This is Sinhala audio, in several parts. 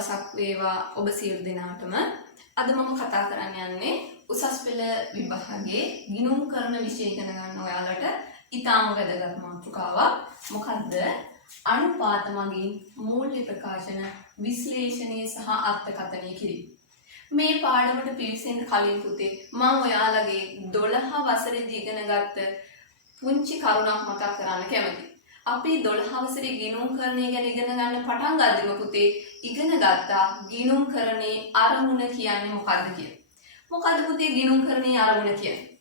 දවසක් වේවා ඔබ සියලු දෙනාටම. අද මම කතා කරන්න යන්නේ උසස් පෙළ විභාගයේ ගිණුම් කරන විෂය ඉගෙන ගන්න ඔයාලට ඉතාම වැදගත් මාතෘකාවක්. මොකද්ද? අනුපාත මගින් මූල්‍ය ප්‍රකාශන විශ්ලේෂණය සහ අර්ථකථනය කිරීම. මේ පාඩමට පිවිසෙන්න කලින් පුතේ මම ඔයාලගේ 12 වසරේදී ඉගෙනගත්ත පුංචි කරුණක් මතක් කරන්න කැමතියි. අපි 12 වසරේ ගිණුම්කරණය ගැන ඉගෙන ගන්න පටන් ගද්දිම පුතේ ඉගෙන ගත්තා ගිණුම්කරණේ අරමුණ කියන්නේ මොකද්ද කියලා. මොකද්ද පුතේ ගිණුම්කරණේ අරමුණ කියන්නේ?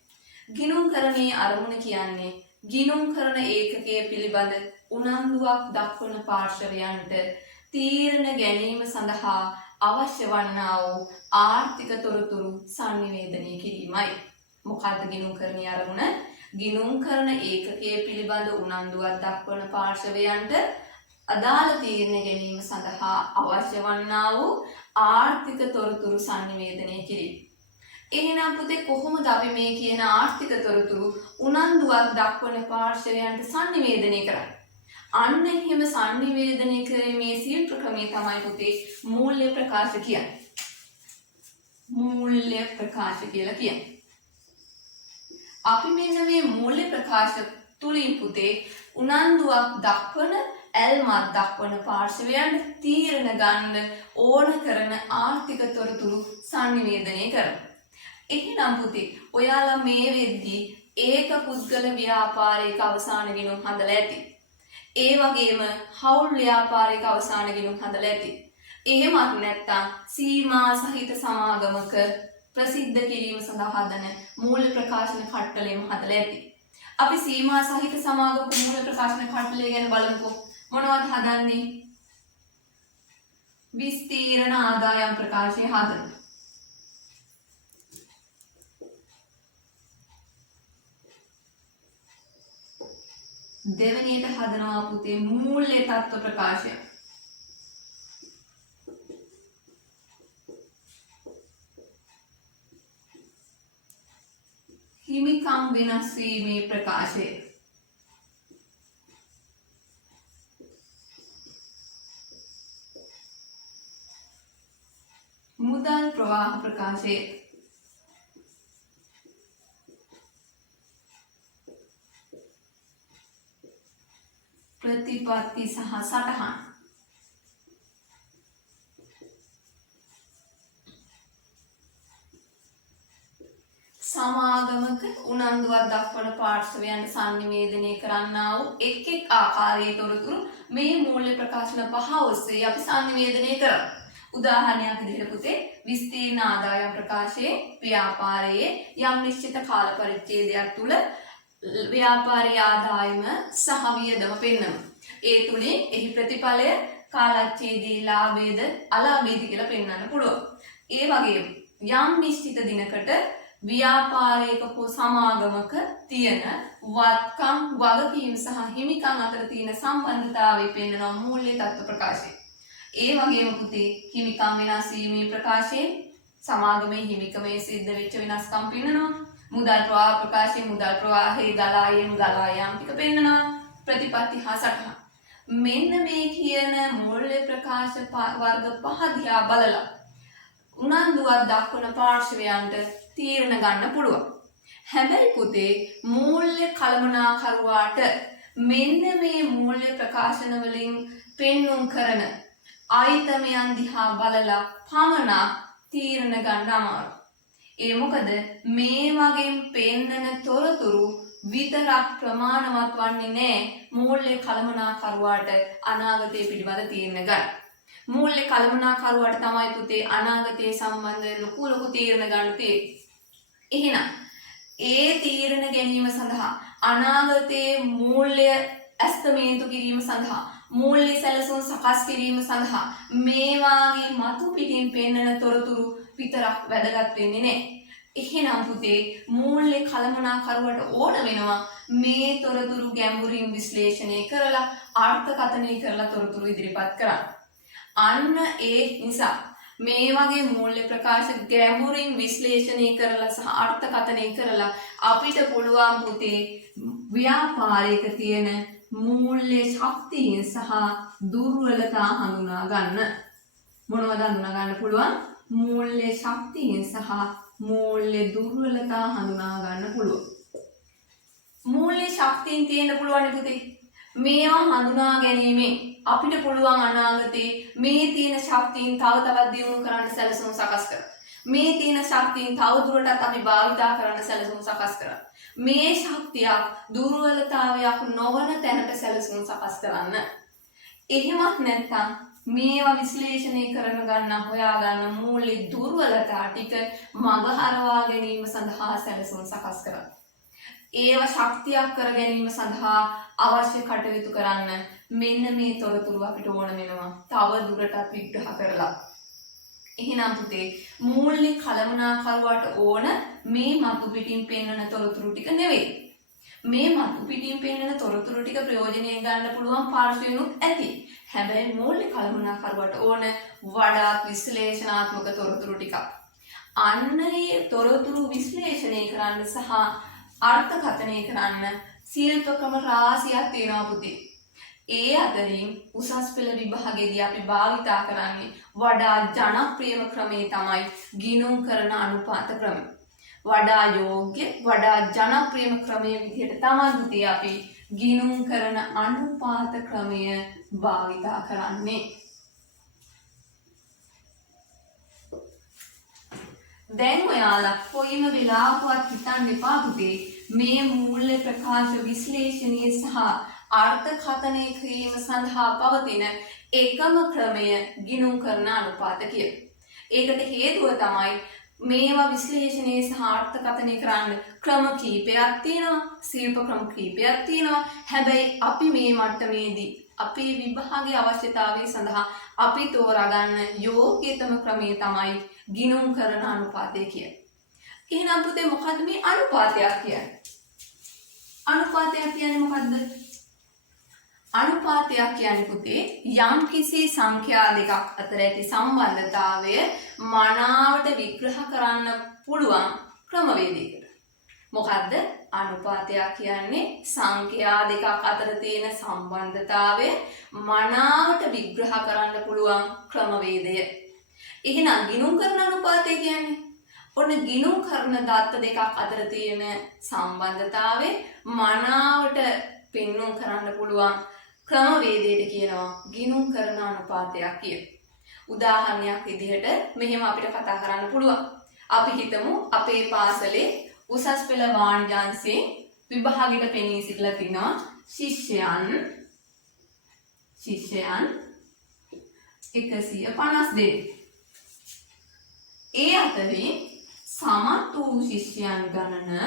ගිණුම්කරණේ අරමුණ කියන්නේ ගිණුම්කරන ඒකකයේ පිළිබඳ උනන්දුවක් දක්වන පාර්ශවයන්ට තීරණ ගැනීම සඳහා අවශ්‍ය වන්නා වූ ආර්ථික තොරතුරු sannivedanaya කිරීමයි. මොකද්ද ගිණුම්කරණේ අරමුණ? ගිණුම්කරන ඒකකයේ පිළිබඳ උනන්දුවක් දක්වන පාර්ශවයන්ට අදාළ තීරණ ගැනීම සඳහා අවශ්‍ය වන්නා වූ ආර්ථික තොරතුරු sannivedanaya කිරීම. එහෙනම් පුතේ කොහොමද අපි මේ කියන ආර්ථික තොරතුරු උනන්දුවක් දක්වන පාර්ශවයන්ට sannivedanaya කරන්නේ? අන්න එහෙම sannivedanaya කිරීමේ සීල් ක්‍රමය තමයි පුතේ මූල්‍ය ප්‍රකාශ කියන්නේ. මූල්‍ය ප්‍රකාශ කියලා කියන්නේ. අපි මෙන්න මේ මූල්‍ය ප්‍රකාශ තුලින් පුතේ උනන්දුවක් දක්වන ඇල්මක් දක්වන පාර්ශවයන්ට තීරණ ගන්න ඕන කරන ආර්ථික තොරතුරු sannivedanaya කරනවා. එහෙනම් පුතේ ඔයාලා මේ වෙද්දී ඒක පුද්ගල ව්‍යාපාරයක අවසාන ගිණුම් හදලා ඇති. ඒ වගේම හවුල් ව්‍යාපාරයක අවසාන ගිණුම් හදලා ඇති. එහෙමත් නැත්නම් සීමා සහිත සමාගමක ප්‍රසිද්ධ කිරීම සඳහා හදන මූල්‍ය ප්‍රකාශන කට්ටලෙම හදලා ඇති. අපි සීමා සහිත සමාගමක මූල්‍ය ප්‍රකාශන කට්ටලය ගැන බලමුකෝ. මොනවද හදන්නේ? විස්තීර්ණ ආදායම් ප්‍රකාශය හදන. දෙවැනියට හදනවා පුතේ මූල්‍ය තත්ත්ව ප්‍රකාශය. හිමිකම් වෙනස් වීමේ ප්‍රකාශය. මුදල් ප්‍රවාහ ප්‍රකාශය. ප්‍රතිපත්ති සහ සටහන්. සමාගමක උනන්දුවක් දක්වන පාර්ශවයන්ට sannivedanaya කරන්නා වූ එක් එක් ආකාරයේ තොරතුරු මේ මූල්‍ය ප්‍රකාශන පහ ඔස්සේ අපි sannivedanaya කරනවා. උදාහරණයක් විදිහට පුතේ විස්තීර්ණ ආදායම් ප්‍රකාශයේ ව්‍යාපාරයේ යම් නිශ්චිත කාල පරිච්ඡේදයක් තුල ව්‍යාපාරී ආදායම සහ වියදම පෙන්වනවා. ඒ තුනේ එහි ප්‍රතිඵලය කාලච්ඡේදී ලාභයේද අලාභයේද කියලා පෙන්වන්න පුළුවන්. ඒ වගේම යම් නිශ්චිත දිනකට ව්‍යාපාරයක හෝ සමාගමක තියෙන වත්කම් වගකීම් සහ හිමිකම් අතර තියෙන සම්බන්ධතාවය පෙන්වන මූල්‍ය තත්ත්ව ප්‍රකාශය. ඒ වගේම පුතේ හිමිකම් වෙනස් වීමේ ප්‍රකාශයෙන් සමාගමේ හිමිකමේ සිද්ධ වෙච්ච වෙනස්කම් පෙන්වනවා. මුදල් ප්‍රවාහ ප්‍රකාශයෙන් මුදල් ප්‍රවාහයේ ගලායම් ටික පෙන්වනවා. ප්‍රතිපත්ති හා සටහන්. මෙන්න මේ කියන මූල්‍ය ප්‍රකාශ වර්ග පහ දිහා බලලා උනන්දුවක් දක්වන පාර්ශවයන්ට තීරණ ගන්න පුළුවන්. හැබැයි පුතේ මූල්‍ය කළමනාකරුවාට මෙන්න මේ මූල්‍ය ප්‍රකාශන වලින් පෙන්වුම් කරන ආයිතමයන් දිහා බලලා පමණක් තීරණ ගන්න අමාරුයි. ඒ මොකද මේ වගේ පෙන්නන තොරතුරු විතරක් ප්‍රමාණවත් වන්නේ නැහැ මූල්‍ය කළමනාකරුවාට අනාගතයේ පිළිබඳ තීරණ ගන්න. මූල්‍ය කළමනාකරුවාට තමයි පුතේ අනාගතයේ සම්බන්ධ ලොකු තීරණ ගන්න තියෙන්නේ. එහෙනම් ඒ තීරණ ගැනීම සඳහා අනාගතයේ මූල්‍ය ඇස්තමේන්තු කිරීම සඳහා මූල්‍ය සැලසුම් සකස් කිරීම සඳහා මේ වාගේ මතු පිටින් පෙන්වන තොරතුරු විතරක් වැදගත් වෙන්නේ නැහැ. එහෙනම් පුතේ මූල්‍ය කළමනාකරුවට ඕන වෙනවා මේ තොරතුරු ගැඹුරින් විශ්ලේෂණය කරලා අර්ථකථනය කරලා තොරතුරු ඉදිරිපත් කරන්න. අන්න ඒ නිසා මේ වගේ මූල්‍ය ප්‍රකාශ ගැඹුරින් විශ්ලේෂණය කරලා සහ අර්ථකථනය කරලා අපිට පුළුවන් පුතේ ව්‍යාපාරයක තියෙන මූල්‍ය ශක්තිය සහ දුර්වලතා හඳුනා ගන්න. මොනවද හඳුනා ගන්න පුළුවන්? මූල්‍ය ශක්තියින් සහ මූල්‍ය දුර්වලතා හඳුනා ගන්න පුළුවන්. මූල්‍ය ශක්තියින් තියෙන්න පුළුවන් පුතේ. මේවා හඳුනා ගැනීමෙන් අපිට පුළුවන් අනාගතේ මේ තියෙන ශක්තියින් තව තවත් දියුණු කරන්න සැලසුම් සකස් කරන්න. මේ තියෙන ශක්තියින් තව දුරටත් අපි භාවිතා කරන්න සැලසුම් සකස් කරන්න. මේ ශක්තියක් දුර්වලතාවයක් නොවන තැනට සැලසුම් සකස් කරන්න. එහෙමත් නැත්නම් මේවා විශ්ලේෂණය කරන ගන්න හොයා ගන්න මූල්‍ය දුර්වලතා ටික මගහරවා ගැනීම සඳහා සැලසුම් සකස් කරන්න. ඒව ශක්තියක් කර ගැනීම සඳහා අවශ්‍ය කටයුතු කරන්න මෙන්න මේ තොරතුරු අපිට ඕන වෙනවා තව දුරටත් විග්‍රහ කරලා. එහෙනම් පුතේ මූල්‍ය කළමනාකරුවාට ඕන මේ මතු පිටින් පෙන්වන තොරතුරු ටික නෙවෙයි. මේ මතු පිටින් පෙන්වන තොරතුරු ටික ප්‍රයෝජනෙ ගන්න පුළුවන් පාර්ශ්වයනුත් ඇති. හැබැයි මූල්‍ය කළමනාකරුවාට ඕන වඩාත් විශ්ලේෂණාත්මක තොරතුරු ටිකක්. අන්න ඒ තොරතුරු විශ්ලේෂණය කරන්න සහ අර්ථකථනය කරන්න ශිල්පකම රාශියක් තියෙනවා පුතේ. ඒ අතරින් උසස් පෙළ විභාගයේදී අපි භාවිතා කරන්නේ වඩා ජනප්‍රියම ක්‍රමේ තමයි ගිණුම් කරන අනුපාත ක්‍රමය. වඩා යෝග්‍ය වඩා ජනප්‍රියම ක්‍රමයේ විදිහට තමයි අපි ගිණුම් කරන අනුපාත ක්‍රමය භාවිතා කරන්නේ. දැන් ඔයාලා කොයිම වෙලාවකවත් හිතන්න එපා පුතේ මේ මූල්‍ය ප්‍රකාශ විශ්ලේෂණය සහ අර්ථකථනය කිරීම සඳහා පවතින එකම ක්‍රමය ගිණුම් කරන අනුපාත කියලා. ඒකට හේතුව තමයි මේවා විශ්ලේෂණය සහ අර්ථකථනය කරන්න ක්‍රම කීපයක් තියෙනවා, ශිල්ප ක්‍රම කීපයක් තියෙනවා. හැබැයි අපි මේ මට්ටමේදී අපේ විභාගයේ අවශ්‍යතාවය සඳහා අපි තෝරාගන්න යෝග්‍යතම ක්‍රමය තමයි ගිණුම් කරන අනුපාතය කියන්නේ. එහෙනම් පුතේ මොකද්ද මේ අනුපාතයක් කියන්නේ? අනුපාතයක් කියන්නේ මොකද්ද? අනුපාතයක් කියන්නේ පුතේ යම් කිසි සංඛ්‍යා දෙකක් අතර ඇති සම්බන්ධතාවය මනාවට විග්‍රහ කරන්න පුළුවන් ක්‍රමවේදයකට. මොකද්ද? අනුපාතයක් කියන්නේ සංඛ්‍යා දෙකක් අතර තියෙන සම්බන්ධතාවය මනාවට විග්‍රහ කරන්න පුළුවන් ක්‍රමවේදය. එහෙනම් ගිණුම් කරන අනුපාතය කියන්නේ ඔන්න ගිණුම් කරන දත්ත දෙකක් අතර තියෙන සම්බන්ධතාවය මනාවට පෙන්වුම් කරන්න පුළුවන් ක්‍රමවේදයට කියනවා ගිණුම් කරන අනුපාතයක් කියලා. උදාහරණයක් විදිහට මෙහෙම අපිට කතා කරන්න පුළුවන්. අපි හිතමු අපේ පාසලේ උසස් පෙළ වාණිජාංශයෙන් විභාගෙට පෙනී සිටලා තිනවා ශිෂ්‍යයන් 150 දෙනෙක්. ඒ අතරින් සමත් වූ ශිෂ්‍යයන් ගණන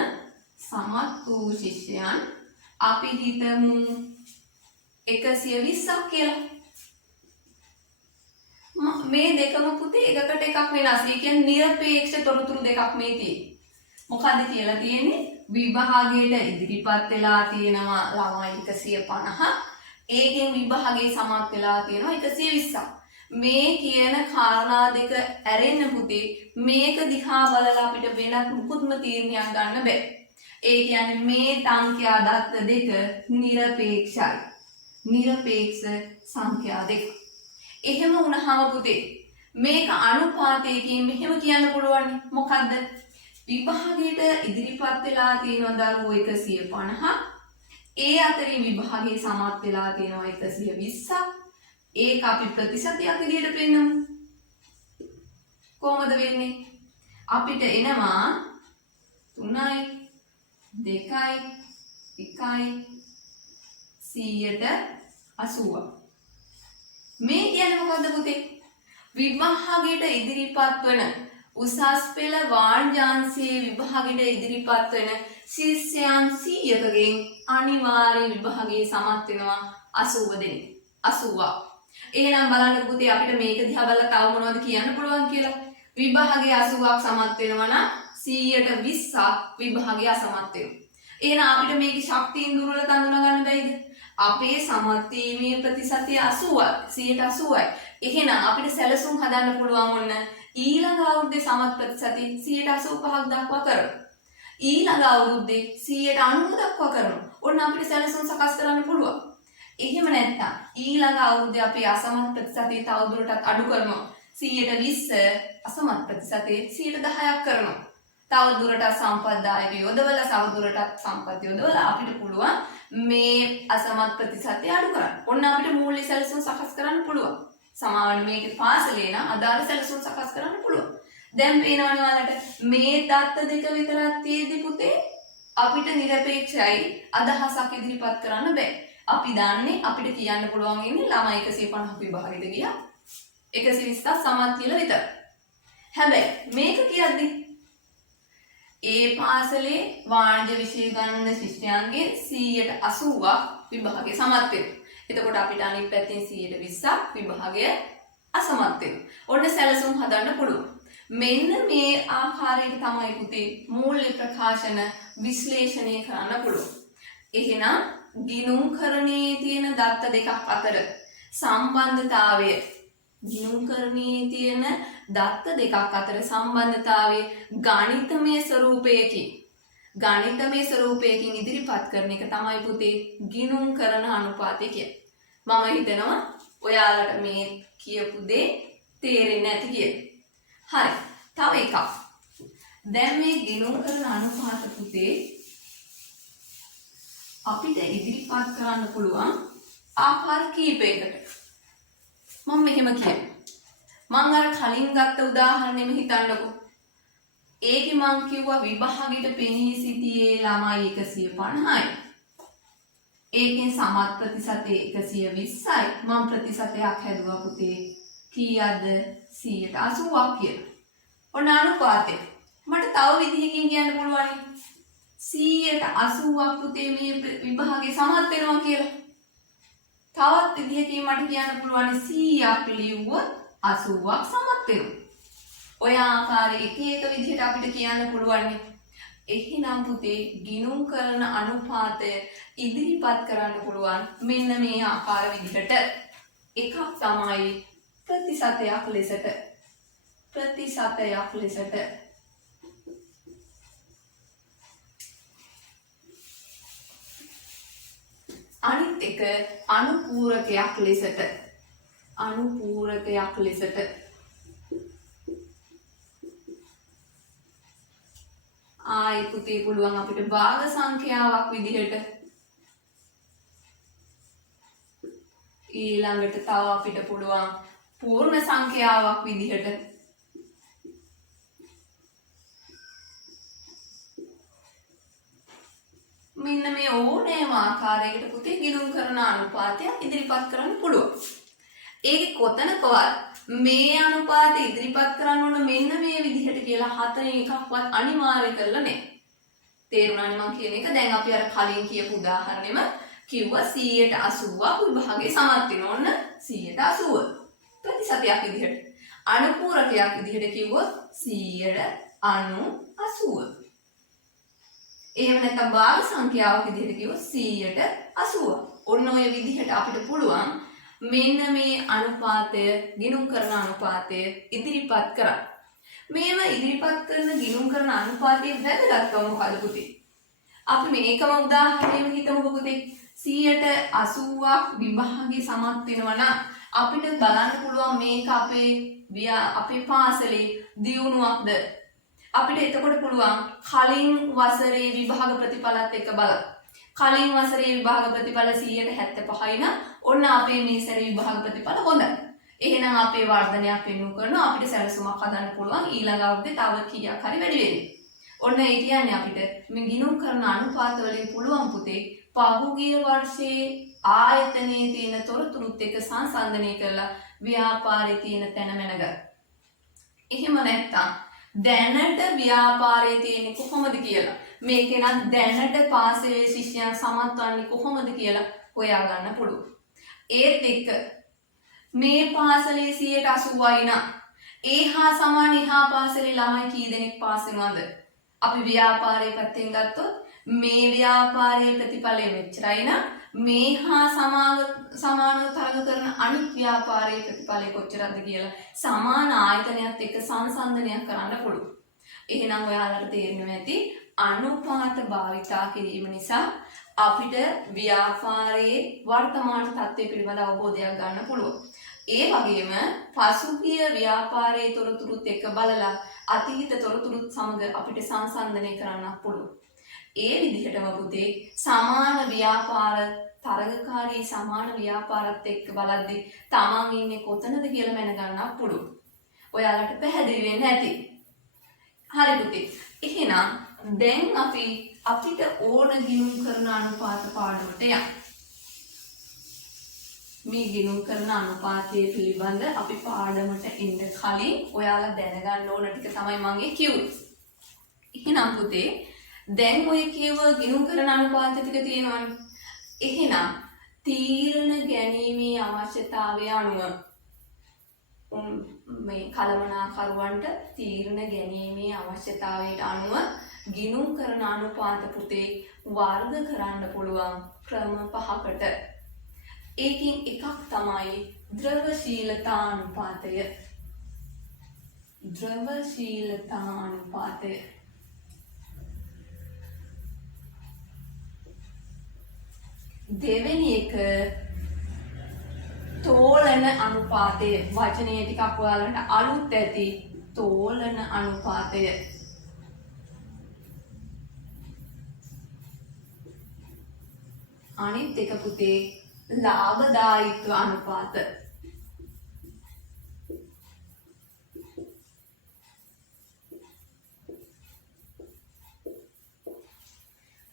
අපි හිතමු 120ක් කියලා. මේ දෙකම පුතේ එකකට එකක් වෙනස්. ඒ කියන්නේ නිරපේක්ෂ තොරතුරු දෙකක් මේ තියෙන්නේ. මොකද්ද කියලා තියෙන්නේ? විභාගයට ඉදිරිපත් වෙලා තියෙනවා ළමයි 150. ඒකෙන් විභාගයේ සමත් වෙලා තියෙනවා 120ක්. මේ කියන කාරණා දෙක ඇරෙන්න පුතේ මේක දිහා බලලා අපිට වෙනත් මුකුත්ම තීරණයක් ගන්න බෑ. ඒ කියන්නේ මේ සංඛ්‍යා දත්ත දෙක නිරපේක්ෂයි. නිරපේක්ෂ සංඛ්‍යා දෙක. එහෙම වුණාම පුතේ මේක අනුපාතයකින් මෙහෙම කියන්න පුළුවන්. මොකද්ද? විභාගයට ඉදිරිපත් වෙලා තියෙන දරුවෝ 150. ඒ අතරින් විභාගයේ සමත් වෙලා තියෙනවා 120ක්. ඒක අපි ප්‍රතිශතයක් විදිහට පෙන්නමු. කොහොමද වෙන්නේ? අපිට එනවා 3යි 2යි 1යි 180ක්. මේ කියන්නේ මොකද්ද පුතේ? විභාගයට ඉදිරිපත් වන උසස් පෙළ වාණිජාංශයේ විභාගයට ඉදිරිපත් වන ශිෂ්‍යයන් 100කගෙන් අනිවාර්ය විභාගයේ සමත් වෙනවා 80 දෙනෙක්. 80ක්. එහෙනම් බලන්න පුතේ අපිට මේක දිහා බලලා තව මොනවද කියන්න පුළුවන් කියලා. විභාගයේ 80ක් සමත් වෙනවා නම් 120ක් විභාගයේ අසමත් වෙනවා. එහෙනම් අපිට මේකේ ශක්තියින් දුර්වලතා හඳුනා ගන්න බැයිද? අපේ සමත් වීමේ ප්‍රතිශතය 80යි 180යි. එහෙනම් අපිට සැලසුම් හදන්න පුළුවන් ඔන්න ඊළඟ අවුරුද්දේ සමත් ප්‍රතිශතය 185ක් දක්වා කරමු. ඊළඟ අවුරුද්දේ 90 දක්වා කරමු. ඔන්න අපිට සැලසුම් සකස් කරන්න පුළුවන්. එහෙම නැත්නම් ඊළඟ අවුරුද්දේ අපේ අසමත් ප්‍රතිශතය තවදුරටත් අඩු කරනවා. 120 අසමත් ප්‍රතිශතයේ 10%ක් කරනවා. තව දුරටත් සම්පත්දායක යොදවලා තව දුරටත් සම්පත් යොදවලා අපිට පුළුවන් මේ අසමත් ප්‍රතිශතය අඩු කරන්න. ඔන්න අපිට මූල්‍ය සැලසුම් සකස් කරන්න පුළුවන්. සමාන මේකේ පාසලේ නම් අදාළ සැලසුම් සකස් කරන්න පුළුවන්. දැන් පේනවනේ ඔයාලට මේ දත්ත දෙක විතරක් තියෙද්දි පුතේ අපිට නිරපේක්ෂයි අදහසක් ඉදිරිපත් කරන්න බෑ. අපි දන්නේ අපිට කියන්න පුළුවන් ඉන්නේ ළමයි 150ක් විභාගෙට ගියා 120ක් සමත් කියලා විතර. හැබැයි මේක කියද්දි ඒ පාසලේ වාණිජ විෂය ගන්න ශිෂ්‍යයන්ගේ 80%ක් විභාගේ සමත් වෙනවා. එතකොට අපිට අනිත් පැත්තෙන් 20%ක් විභාගය අසමත් වෙනවා. ඔන්න සැලසුම් හදන්න පුළුවන්. මෙන්න මේ ආකාරයට තමයි පුතේ මූල්‍ය ප්‍රකාශන විශ්ලේෂණය කරන්න පුළුවන්. එහෙනම් ගිණුම්කරණයේ තියෙන දත්ත දෙකක් අතර සම්බන්ධතාවය ගිණුම්කරණයේ තියෙන දත්ත දෙකක් අතර සම්බන්ධතාවය ගණිතමය ස්වරූපයකින් ඉදිරිපත් කරන එක තමයි පුතේ ගිණුම්කරණ අනුපාතය කියන්නේ. මම හිතනවා ඔයාලට මේ කියපු දේ තේරෙන්නේ නැති කියලා. හරි. තව එකක්. දැන් මේ ගිණුම්කරණ අනුපාත පුතේ අපිට ඉදිරිපත් කරන්න පුළුවන් ආකාර කීපයකට. මම මෙහෙම කියනවා. මම අර කලින් ගත්ත උදාහරණෙම හිතන්නකෝ. ඒකේ මම කිව්වා විභාගෙට පෙනී සිටියේ ළමයි 150යි. ඒකෙන් සමත් ප්‍රතිශතය 120යි. මම ප්‍රතිශතයක් හැදුවා පුතේ කීයද 80ක් කියලා. ඔන්න අනුපාතය. මට තව විදිහකින් කියන්න පුළුවන් 80ක් පුතේ මේ විභාගේ සමත් වෙනවා කියලා. තවත් විදිහකින් මට කියන්න පුළුවන් 100ක් ලියුවොත් 80ක් සමත් වෙනවා. ඔය ආකාරයේ එක විදිහට අපිට කියන්න පුළුවන්. එහෙනම් පුතේ ගිණුම් කරන අනුපාතය ඉදිරිපත් කරන්න පුළුවන් මෙන්න මේ ආකාර විදිහට. එකක් තමයි ප්‍රතිශතයක් ලෙසට. අනිත් එක අනුපූරකයක් ලෙසට. ආයි පුතේ පුළුවන් අපිට භාග සංඛ්‍යාවක් විදිහට. ඊළඟට තව අපිට පුළුවන් පූර්ණ සංඛ්‍යාවක් විදිහට. මෙන්න මේ ඕනෑම ආකාරයකට පුතේ ගිණුම් කරන අනුපාතයක් ඉදිරිපත් කරන්න පුළුවන්. ඒකේ කොතනකවත් මේ අනුපාතය ඉදිරිපත් කරන්න ඕන මෙන්න මේ විදිහට කියලා හතරෙන් එකක්වත් අනිවාර්ය කරලා නැහැ. තේරුණානේ මම කියන එක? දැන් අපි අර කලින් කියපු උදාහරණෙම කිව්වා 180ක් විභාගේ සමත් වෙනවා. ඔන්න 180. ප්‍රතිශතයක් විදිහට. අනුපූරකයක් විදිහට කිව්වොත් 190. එහෙම නැත්නම් භාග සංඛ්‍යාවක් විදිහට කිව්වොත් 180. ඔන්න ඔය විදිහට අපිට පුළුවන් මෙන්න මේ අනුපාතය ගිණුම් කරන අනුපාතය ඉදිරිපත් කරන්න. මේව ඉදිරිපත් කරන ගිණුම් කරන අනුපාතයේ වැදගත්කම මොකද පුතේ? අපි මේකම උදාහරණයක් හිතමුකෝ පුතේ. 180ක් විභාගේ සමත් වෙනවා නම් අපිට බලන්න පුළුවන් මේක අපේ පාසලේ දියුණුවක්ද? අපිට එතකොට පුළුවන් කලින් වසරේ විභාග ප්‍රතිඵලත් එක්ක බලන්න. කලින් වසරේ විභාග ප්‍රතිඵල 175යි නම් ඔන්න අපේ මේ සැරේ විභාග ප්‍රතිඵල හොඳයි. එහෙනම් අපේ වර්ධනයක් වෙනු කරනවා අපිට සැලසුමක් හදන්න පුළුවන් ඊළඟ අවුරුද්දේ තව කීයක් හරි වැඩි වෙන්න. ඔන්න ඒ කියන්නේ අපිට මේ ගිණුම් කරන අනුපාත වලින් පුළුවන් පුතේ පහුගිය වර්ෂයේ ආයතනයේ තියෙන තොරතුරුත් එක්ක සංසන්දනය කරලා ව්‍යාපාරයේ තියෙන තැන මැනගන්න. එහෙම නැත්නම් දැනට ව්‍යාපාරයේ තියෙන්නේ කොහොමද කියලා මේකේ නම් දැනට පාසලේ ශිෂ්‍යයන් සමත් වන්නේ කොහොමද කියලා හොයා ගන්න පුළුවන්. ඒත් එක්ක මේ පාසලේ 80යි නම් ඒහා සමාන එහා පාසලේ ළමයි කී දෙනෙක් පාස් වෙනවද? අපි ව්‍යාපාරයේ පැත්තෙන් ගත්තොත් මේ ව්‍යාපාරයේ ප්‍රතිඵලය මෙච්චරයි නම් මේහා සමානව තරඟ කරන අනිත් ව්‍යාපාරයේ ප්‍රතිඵලය කොච්චරද කියලා සමාන ආයතනයත් එක්ක සංසන්දනයක් කරන්න පුළුවන්. එහෙනම් ඔයාලට තේරෙනවා ඇති අනුපාත භාවිතා කිරීම නිසා අපිට ව්‍යාපාරයේ වර්තමාන තත්ත්වය පිළිබඳ අවබෝධයක් ගන්න පුළුවන්. ඒ වගේම පසුගිය ව්‍යාපාරයේ තොරතුරුත් එක්ක බලලා අතීත තොරතුරුත් සමග අපිට සංසන්දනය කරන්න පුළුවන්. ඒ විදිහටම පුතේ සමාන ව්‍යාපාර තරගකාරී සමාන ව්‍යාපාරත් එක්ක බලද්දි තමන් ඉන්නේ කොතනද කියලා මැනගන්න පුළුවන්. ඔයාලට පැහැදිලි වෙන්න ඇති. හරි පුතේ. එහෙනම් දැන් අපි අපිට ඕන ගිණුම් කරන අනුපාත පාඩුවට යමු. මේ ගිණුම් කරන අනුපාතයේ පිළිබඳ අපි පාඩමට එන්න කලින් ඔයාලා දැනගන්න ඕන ටික තමයි මම කිව්වේ. එහෙනම් පුතේ දැන් ඔය කියව ගිණුම් කරන අනුපාත ටික තියෙනවනේ. එහෙනම් තීරණ ගැනීමේ අවශ්‍යතාවය අනුව මේ කළමනාකරුවන්ට තීරණ ගැනීමේ අවශ්‍යතාවයට අනුව ගිණුම් කරන අනුපාත පුතේ වර්ග කරන්න පුළුවන් ක්‍රම 5කට. ඒකින් එකක් තමයි ද්‍රවශීලතානුපාතය. ද්‍රවශීලතානුපාතය. දෙවෙනි එක තෝලන අනුපාතය. වචනය ටිකක් ඔයාලට අලුත් ඇති. තෝලන අනුපාතය. අනිත් එක පුතේ ලාභදායීත්ව අනුපාත.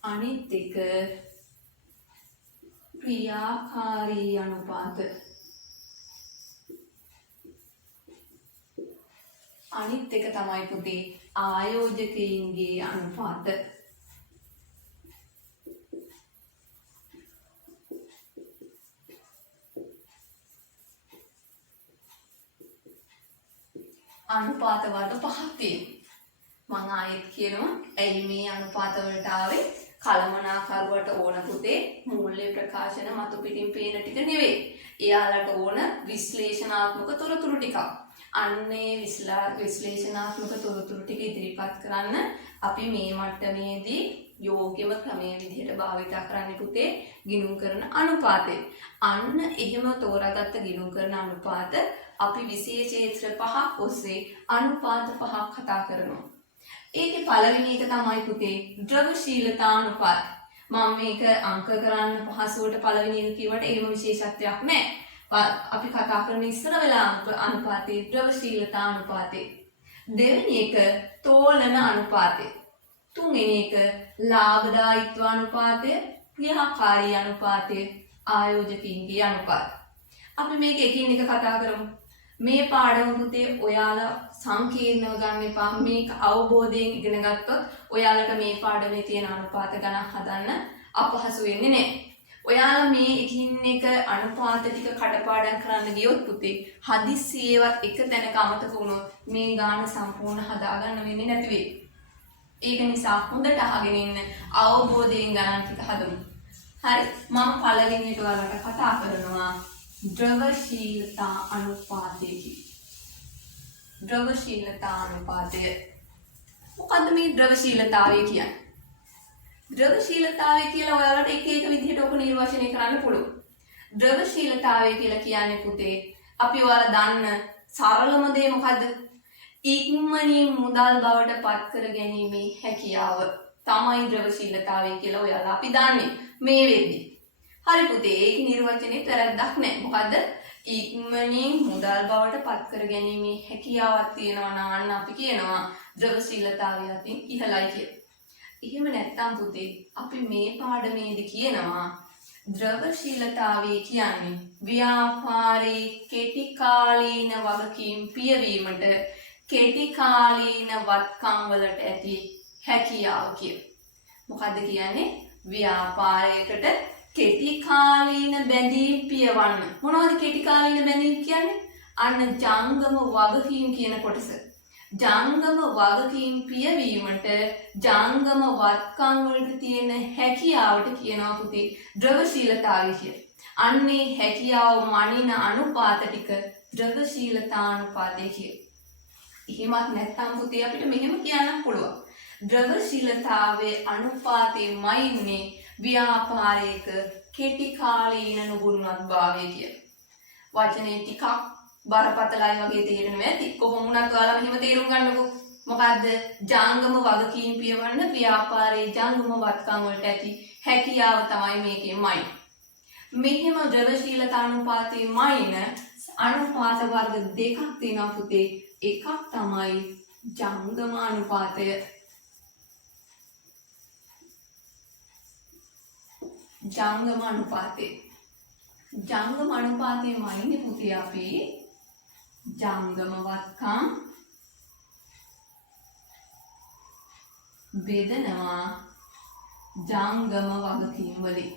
අනිත් එක ක්‍රියාකාරී අනුපාත. අනිත් එක තමයි පුතේ ආයෝජකයින්ගේ අනුපාත. අනුපාත වර්ග 5ක් තියෙනවා. මම ආයෙත් කියනවා ඇයි මේ අනුපාත වලට ආවේ? කළමනාකරුවට ඕන පුතේ මූල්‍ය ප්‍රකාශන මතු පිටින් පේන ටික නෙවෙයි. එයාලට ඕන විශ්ලේෂණාත්මක තොරතුරු ටිකක්. අන්නේ විශ්ලේෂණාත්මක තොරතුරු ටික ඉදිරිපත් කරන්න අපි මේ මට්ටමේදී යෝග්‍යම ක්‍රමයේ විදිහට භාවිත කරන්න පුතේ ගිණුම් කරන අනුපාතය. අන්න එහෙම තෝරාගත්ත ගිණුම් කරන අනුපාත අපි විශේෂ ක්ෂේත්‍ර 5ක් ඔස්සේ අනුපාත 5ක් කතා කරනවා. ඒකේ පළවෙනි එක තමයි පුතේ ද්‍රවශීලතානුපාත. මම මේක අංක කරන්න පහසුවට පළවෙනි එක කිව්වට එහෙම විශේෂත්වයක් නැහැ. අපි කතා කරන ඉස්සර වෙලා අනුපාතේ ද්‍රවශීලතානුපාතේ. දෙවෙනි එක තෝලන අනුපාතය. තුන්වෙනි එක ලාභදායීත්ව අනුපාතය, ක්‍රියාකාරී අනුපාතය, ආයෝජකයින්ගේ අනුපාතය. අපි මේක එකින් එක කතා කරමු. මේ පාඩම පුතේ ඔයාලා සංකීර්ණව ගන්න එපා. මේක අවබෝධයෙන් ඉගෙන ගත්තොත් ඔයාලට මේ පාඩමේ තියෙන අනුපාත ගණන් හදන්න අපහසු වෙන්නේ නැහැ. ඔයාලා මේ එකින් එක අනුපාත ටික කටපාඩම් කරන්න ගියොත් පුතේ හදිස්සියේවත් එක තැනක අමතක වුණොත් මේ ගාන සම්පූර්ණ හදාගන්න වෙන්නේ නැති වෙයි. ඒක නිසා හොඳට අහගෙන ඉන්න අවබෝධයෙන් ගණන් ටික හදමු. හරි. මම පළවෙනියට ඔයාලට කතා කරනවා ද්‍රවශීලතා අනුපාතය. ද්‍රවශීලතා අනුපාතය. මොකද්ද මේ ද්‍රවශීලතාවය කියන්නේ? ද්‍රවශීලතාවය කියලා ඔයාලට එක එක විදිහට ඔක නිර්වචනය කරන්න පුළුවන්. ද්‍රවශීලතාවය කියලා කියන්නේ පුතේ අපි ඔයාලා දන්න සරලම දේ මොකද්ද? ඉක්මනින් මුදල් බවට පත් කර ගැනීමේ හැකියාව තමයි ද්‍රවශීලතාවය කියලා ඔයාලා අපි දන්නේ මේ වෙද්දී. හරි පුතේ ඒක නිර්වචනයේ වැරද්දක් නැහැ. මොකද්ද? ඉක්මනින් මුදල් බවට පත් කර ගැනීමේ හැකියාවක් තියෙනවා නම් අපි කියනවා ද්‍රවශීලතාවය අතින් ඉහළයි කියලා. එහෙම නැත්නම් පුතේ අපි මේ පාඩමේදී කියනවා ද්‍රවශීලතාවය කියන්නේ ව්‍යාපාරයේ කෙටි කාලීන වගකීම් පියවීමට කෙටි කාලීන වත්කම් වලට ඇති හැකියාව කියලා. මොකද්ද කියන්නේ? ව්‍යාපාරයකට කෙටි කාලීන බැඳීම් පියවන්න. මොනවද කෙටි කාලීන බැඳීම් කියන්නේ? අන්න ජංගම වගකීම් කියන කොටස. ජංගම වගකීම් පියවීමට ජංගම වත්කම් වලට තියෙන හැකියාවට කියනවා පුතේ ද්‍රවශීලතාවය කියලා. අන්නේ හැකියාව මනින අනුපාත ටික ද්‍රවශීලතානුපාතය කියලා. එහෙමත් නැත්නම් පුතේ අපිට මෙහෙම කියන්න පුළුවන්. ද්‍රවශීලතාවයේ අනුපාතයමයි ව්‍යාපාරයක කෙටි කාලීන නුගුණවත් භාවය කියලා. වචනේ ටිකක් බරපතලයි වගේ තේරෙනවා ඇති. කොහොම වුණත් ඔයාලා මෙහෙම තේරුම් ගන්නකො. මොකද්ද? ජංගම වගකීම් පියවන්න ව්‍යාපාරයේ ජංගම වත්කම් වලට ඇති හැකියාව තමයි මේකෙන්මයි. මෙහෙම ද්‍රවශීලතානුපාතයේ මයින අනුපාත වර්ග දෙකක් තියෙනවා පුතේ. එකක් තමයි ජංගම අනුපාතය. ජංගම අනුපාතේ. ජංගම අනුපාතයේ මයින්නේ පුතේ අපි ජංගම වත්කම් බෙදනවා ජංගම වගකීම් වලින්.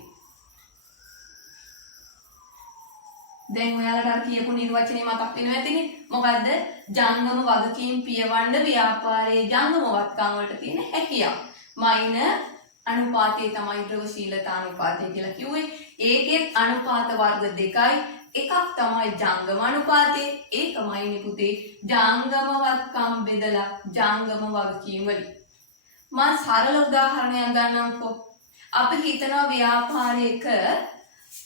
දැන් ඔයාලට අර කියපු නිර්වචනය මතක් වෙනවා ඇතිනේ. මොකද්ද? ජංගම වගකීම් පියවන්න ව්‍යාපාරයේ ජංගම වත්කම් වලට තියෙන හැකියාව. මයින අනුපාතය තමයි ද්‍රවශීලතා අනුපාතය කියලා කිව්වේ. ඒකෙත් අනුපාත වර්ග දෙකයි. එකක් තමයි ජංගම අනුපාතය. ඒකමයි පුතේ ජංගම වත්කම් බෙදලා ජංගම වගකීම් වලින්. මම සරල උදාහරණයක් ගන්නම්කෝ. අපි හිතනවා ව්‍යාපාරයක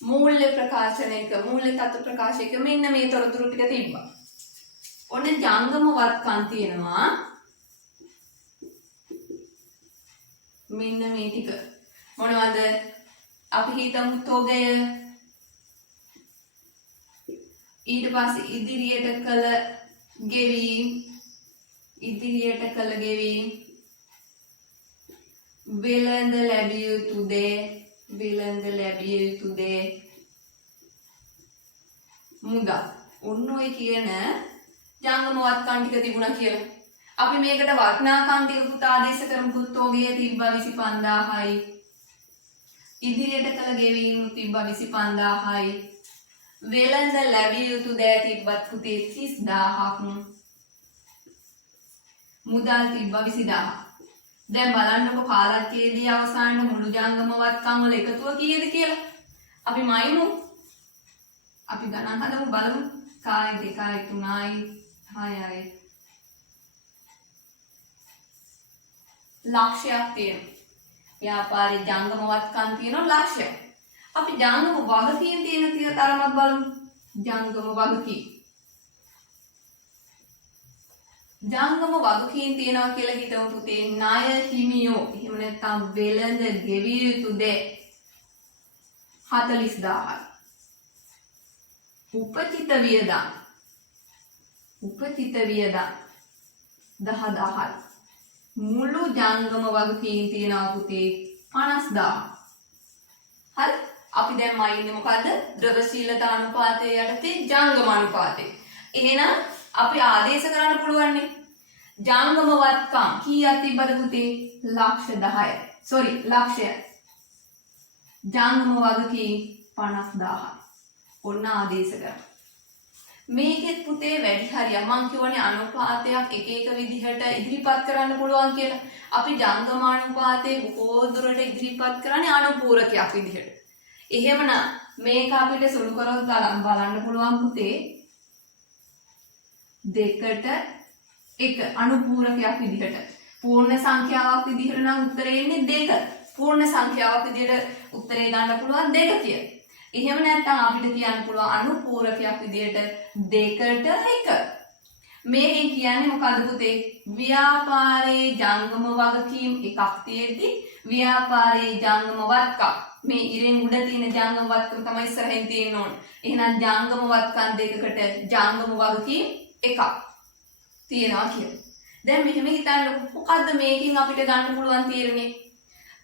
මූල්‍ය ප්‍රකාශනයක මූල්‍ය තත්ත්ව ප්‍රකාශයක මෙන්න මේ තොරතුරු ටික තිබ්බා. ඔන්න ජංගම වත්කම් තියෙනවා. මෙන්න මේ ටික. මොනවද? අපි හිතමු තොගය. ඊට පස්සේ ඉදිරියට කළ ගෙවීම් වෙළඳ ලැබිය යුතු දේ මුදල්. ඔන්න ඔය කියන ජංගම වත්කම් ටික තිබුණා කියලා. අපි මේකට වටිනාකම් ටිකකුත් ආදේශ කරමු. තොගය තිබ්බා 25000යි. ඉදිරියට කළ ගෙවීම් තිබ්බා 25000යි. වෙළඳ ලැබිය යුතු දේ තිබ්බත් පුතේ 30000ක්. මුදල් තිබ්බා 20000ක්. දැන් බලන්නකො කාලච්ඡේදයේ අවසානයේ මුළු ජංගම වත්කම් වල එකතුව කීයද කියලා. අපි මයිමු. අපි ගණන් හදමු බලමු. 1 2 3 6යි. ලක්ෂයක් තියෙනවා. ව්‍යාපාරයේ ජංගම වත්කම් තියෙනවා ලක්ෂයක්. අපි ජංගම වගකීම් තියෙන තරමක් බලමු. ජංගම වගකීම්. ජංගම වගකීම් තියෙනවා කියලා හිතමු පුතේ. ණය හිමියෝ එහෙම නැත්නම් වෙළඳ ගෙවිය යුතු දේ 40000යි. උපචිත වියදම් 10000යි. මුළු ජංගම වගකීම් තියෙනවා පුතේ 50000. හරි? අපි දැන් මයින්නේ මොකද්ද? ද්‍රවශීලතා අනුපාතය යටතේ ජංගම අනුපාතය. එහෙනම් අපි ආදේශ කරන්න පුළුවන් නේ. ජංගම වත්කම් කීයක් තිබ්බද පුතේ? 100000යි. ලක්ෂය. ජංගම වගකීම් 50000යි. ඔන්න ආදේශ කරා. මේකෙත් පුතේ වැඩි හරියක් මං කියවනේ අනුපාතයක් එක එක විදිහට ඉදිරිපත් කරන්න පුළුවන් කියලා. අපි ජංගම අනුපාතයේ බොහෝ දුරට ඉදිරිපත් කරන්නේ අනුපූරකයක් විදිහට. එහෙමනම් මේක අපිට සුළු කරොත් බලන්න පුළුවන් පුතේ 2ට 1 අනුපූරකයක් විදිහට. පූර්ණ සංඛ්‍යාවක් විදිහට නම් උත්තරේ එන්නේ 2. පූර්ණ සංඛ්‍යාවක් විදිහට උත්තරේ ගන්න පුළුවන් 2 කියලා. එහෙම නැත්නම් අපිට කියන්න පුළුවන් අනුපූරකයක් විදිහට 2ට 1. මේකෙන් කියන්නේ මොකද්ද පුතේ? ව්‍යාපාරයේ ජංගම වගකීම් එකක් තියෙද්දි ව්‍යාපාරයේ ජංගම වත්කම් මේ ඉරෙන් උඩ තියෙන ජංගම වත්කම් තමයි ඉස්සරහින් තියෙන්න ඕන. එහෙනම් ජංගම වත්කම් දෙකකට ජංගම වගකීම් එකක් තියෙනවා කියලා. දැන් මෙහෙම හිතන්නකො මොකද්ද මේකෙන් අපිට ගන්න පුළුවන් තීරණය?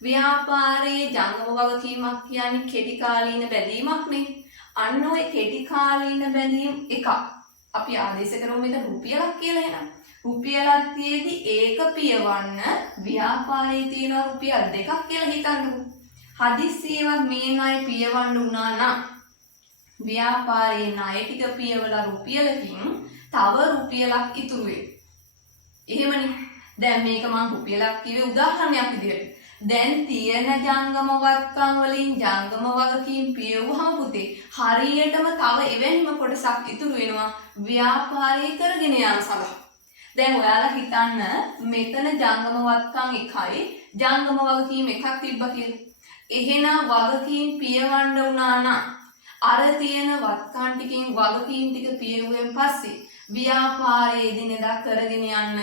ව්‍යාපාරයේ ජංගම වගකීමක් කියන්නේ කෙටි කාලීන බැඳීමක් නේ. අන්න ඔය කෙටි කාලීන බැඳීම් එකක්. අපි ආදේශ කරමු මේක රුපියලක් කියලා එනවා. රුපියලක් තියේදී ඒක පියවන්න ව්‍යාපාරයේ තියෙන රුපියල් 2ක් කියලා හිතන්නකො. හදිස්සියවත් මේ ණය පියවන්න උනා නම් ව්‍යාපාරයේ ණය ටික පියවලා රුපියලකින් තව රුපියලක් ඉතුරු වෙයි. එහෙමනේ. දැන් මේක මම රුපියලක් කිව්වේ උදාහරණයක් විදිහට. දැන් තියෙන ජංගම වත්කම් වලින් ජංගම වගකීම් පියවුවම පුතේ හරියටම තව එවැනිම කොටසක් ඉතුරු වෙනවා ව්‍යාපාරය කරගෙන යාම සඳහා. දැන් ඔයාලා හිතන්න මෙතන ජංගම වත්කම් එකයි ජංගම වගකීම් එකක් තිබ්බා කියලා. එහෙනම් වගකීම් පියවන්න උනා නම් අර තියෙන වත්කම් ටිකෙන් වගකීම් ටික පිරුවෙන් පස්සේ ව්‍යාපාරයේ එදිනෙදා කරගෙන යන්න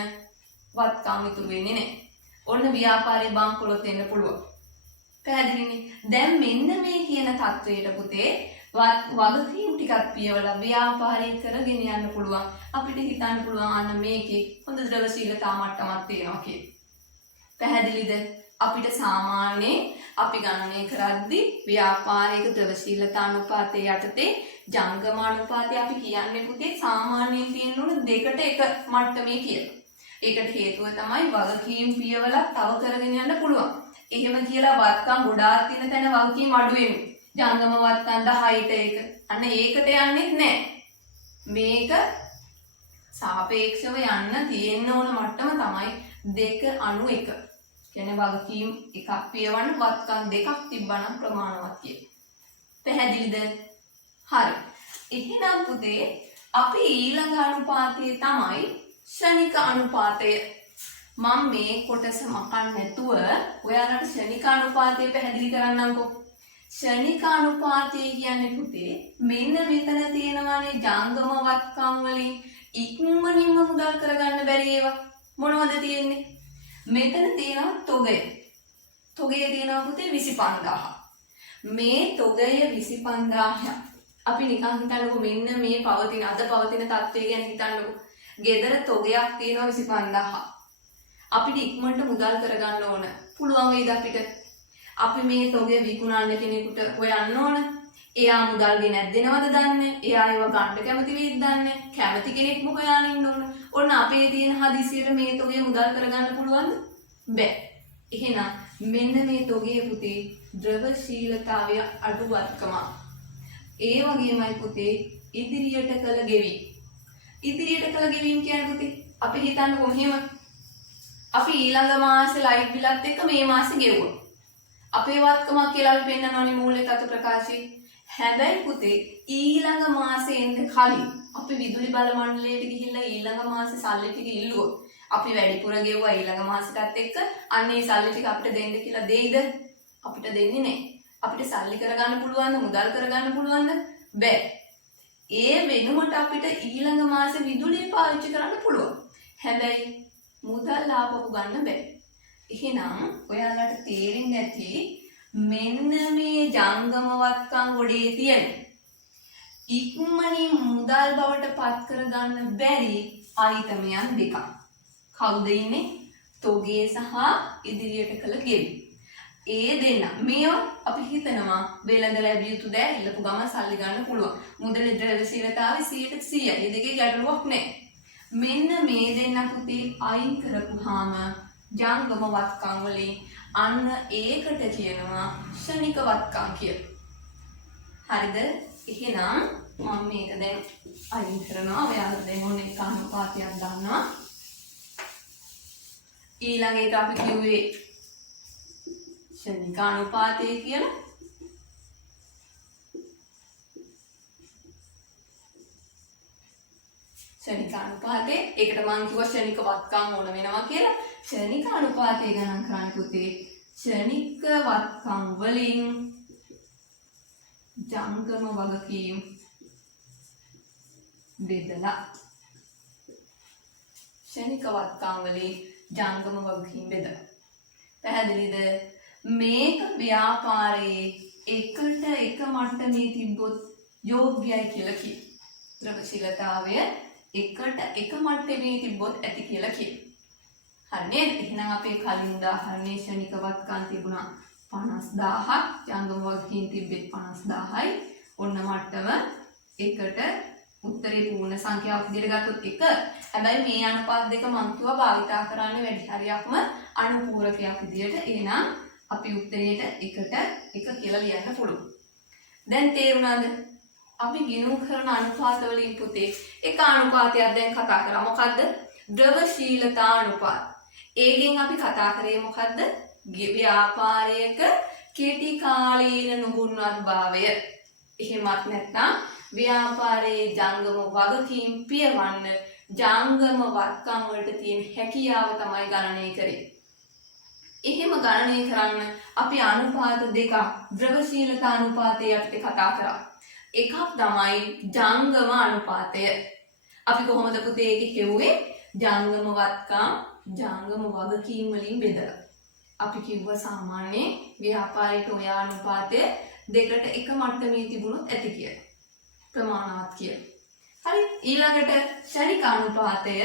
වත්කම් ඉතුරු වෙන්නේ නැහැ. ඔන්න ව්‍යාපාරේ බංකොලොත් වෙන්න පුළුවන්. පැහැදිලිනේ. දැන් මෙන්න මේ කියන தത്വයට පුතේ වගකීම් ටිකක් පියවලා ව්‍යාපාරේ කරගෙන යන්න පුළුවන්. අපිට හිතන්න පුළුවන් අන්න මේකේ හොඳ ද්‍රවශීලතා මට්ටමක් තියෙනවා කියලා. පැහැදිලිද? අපිට සාමාන්‍යයෙන් අපි ගණනය කරද්දී ව්‍යාපාරික ද්‍රවශීලතා අනුපාතය යටතේ ජංගම අනුපාතය අපි කියන්නේ පුතේ සාමාන්‍යයෙන් තියෙන උන දෙකට එක මට්ටමේ කියලා. ඒකට හේතුව තමයි වගකීම් පියවලා තව කරගෙන යන්න පුළුවන්. එහෙම කියලා වත්කම් ගොඩාක් තියෙන තැන වගකීම් අඩු වෙනවා. ජංගම වත්කම් 10ට එක. අන්න ඒකට යන්නේ නැහැ. මේක සාපේක්ෂව යන්න තියෙන්න ඕන මට්ටම තමයි 2:1. කියන්නේ වගකීම් එකක් පියවන්න වත්කම් දෙකක් තිබ්බනම් ප්‍රමාණවත් කියලා. පැහැදිලිද? හරි. එහෙනම් පුතේ අපි ඊළඟ අනුපාතය තමයි ශනික අනුපාතය. මම මේ කොටස මකන්න නැතුව ඔයාලට ශනික අනුපාතය පැහැදිලි කරන්නම්කෝ. ශනික අනුපාතය කියන්නේ පුතේ මෙන්න මෙතන තියෙනවානේ ජංගම වත්කම් වලින් ඉක්මනින්ම මුදල් කරගන්න බැරි ඒවා. මොනවද තියෙන්නේ? මෙතන තියෙනවා තොගය. තොගය තියෙනවා පුතේ 25000. මේ තොගය 25000. අපි නිකන් හිතන්නකො මෙන්න මේ පවතින අද පවතින තත්ත්වය ගැන හිතන්නකො. ගෙදර තොගයක් තියෙනවා 25000. අපිට ඉක්මනට මුදල් කරගන්න ඕන. පුළුවන් වේද අපිට? අපි මේ තොගය විකුණන්න කෙනෙකුට හොයන්න ඕන. එයා මුදල් ගෙනත් දෙනවද දන්නේ? එයා ඒව ගන්න කැමති වෙයිද දන්නේ? කැමති කෙනෙක්ම හොයාගෙන ඉන්න ඕන. ඔන්න අපේ තියෙන හදිසියට මේ තොගය මුදල් කරගන්න පුළුවන්ද? බැ. එහෙනම් මෙන්න මේ තොගයේ පුතේ ද්‍රවශීලතාවය අඩුවත්කම. ඒ වගේමයි පුතේ ඉදිරියට කළ ගෙවීම. ඉදිරියට කළ ගෙවීම කියන්නේ පුතේ අපි හිතන්නකො මෙහෙම. අපි ඊළඟ මාසේ ලයිට් බිලත් එක්ක මේ මාසේ ගෙවුවා. අපේ වත්කමක් කියලා අපි පෙන්නනවානේ මූලික තත්ත්ව ප්‍රකාශයේ. හැබැයි පුතේ ඊළඟ මාසේ එන්න කලින් අපි විදුලි බල මණ්ඩලයට ගිහිල්ලා ඊළඟ මාසේ සල්ලි ටික ඉල්ලුවොත් අපි වැඩිපුර ගෙවුවා ඊළඟ මාසෙටත් එක්ක අන්නේ සල්ලි ටික අපිට දෙන්න කියලා දෙයිද? අපිට දෙන්නේ නැහැ. අපිට සල්ලි කරගන්න පුළුවන්ද? මුදල් කරගන්න පුළුවන්ද? බැ. ඒ වෙනුවට අපිට ඊළඟ මාසේ විදුලිය පාවිච්චි කරන්න පුළුවන්. හැබැයි මුදල් ආපහු ගන්න බැ. එහෙනම් ඔයාලට තේරෙන්නේ නැති මෙන්න මේ ජංගම වත්කම් ගොඩේ තියෙන ඉක්මනින් මුදල් බවට පත් කරගන්න බැරි අයිතමයන් දෙකක්. කවුද ඉන්නේ? තොගේ සහ ඉදිරියට කළ ගෙවීම. ඒ දෙන්න මේවා අපි හිතනවා වෙළඳ ලැබිය යුතු දෑ ඉල්ලපු ගමන් සල්ලි ගන්න පුළුවන්. මුදල් ද්‍රව්‍යශීලතාවය 100%. මේ දෙකේ ගැටලුවක් නැහැ. මෙන්න මේ දෙන්න පුතේ අයින් කරපුවාම ජංගම වත්කම් වලින් අන්න ඒකට කියනවා ශනික වත්කම් කියලා. හරිද? එහෙනම් මම මේක දැන් අයින් කරනවා. ඔයාලා දැන් ඕනේ එක අනුපාතයක් දානවා. ඊළඟ එක අපි කිව්වේ ශනික අනුපාතය කියලා. ශනික අනුපාතය ඒකට මම කිව්වා ශනික වත්කම් ඕන වෙනවා කියලා. ශනික අනුපාතය ගණන් කරන්න පුතේ ශනික වත්කම් වලින් ජංගම වගකීම් බෙදලා ශනික වත්කම් වලින් ජංගම වගකීම් බෙදලා. පැහැදිලිද? මේක ව්‍යාපාරයේ එකට එක මට්ටමේ තිබ්බොත් යෝග්‍යයි කියලා කියනවා. ද්‍රවශීලතාවය එකට එක මට්ටමේ තිබ්බොත් ඇති කියලා කියනවා. හරි නේද? එහෙනම් අපේ කලින් උදාහරණයේ ශනික වත්කම් තිබුණා 50000ක්, ජංගම වගකීම් තිබ්බෙත් 50000යි. ඔන්න මට්ටම එකට උත්තරේ පූර්ණ සංඛ්‍යාවක් විදිහට ගත්තොත් 1. හැබැයි මේ අනුපාත දෙක මම කිව්වා භාවිතා කරන්නේ වැඩි හරියක්ම අනුපූරකයක් විදිහට. එහෙනම් අපි උත්තරයට එකට එක කියලා ලියන්න පුළුවන්. දැන් තේරුණාද? අපි ගිණුම් කරන අනුපාත වලින් පුතේ එක අනුපාතයක් දැන් කතා කරා. මොකද්ද? ද්‍රවශීලතා අනුපාත. ඒකෙන් අපි කතා කරේ මොකද්ද? ව්‍යාපාරයක කෙටි කාලීන නුඹුන්වත් භාවය. එහෙමත් නැත්නම් ව්‍යාපාරයේ ජංගම වගකීම් පියවන්න ජංගම වත්කම් වලට තියෙන හැකියාව තමයි ගණනය කරේ. එහෙම ගණනය කරන්න අපි අනුපාත දෙකක් ද්‍රවශීලතා අනුපාතය යටතේ කතා කරා. එකක් තමයි ජංගම අනුපාතය. අපි කොහොමද පුතේ ඒක කියුවේ? ජංගම වත්කම් ජංගම වගකීම් වලින් බෙදලා. අපි කිව්වා සාමාන්‍ය ව්‍යාපාරයට ඔය අනුපාතය දෙකට එක මට්ටමේ තිබුණොත් ඇති කියලා. ප්‍රමාණවත් කියලා. හරි. ඊළඟට ශනික අනුපාතය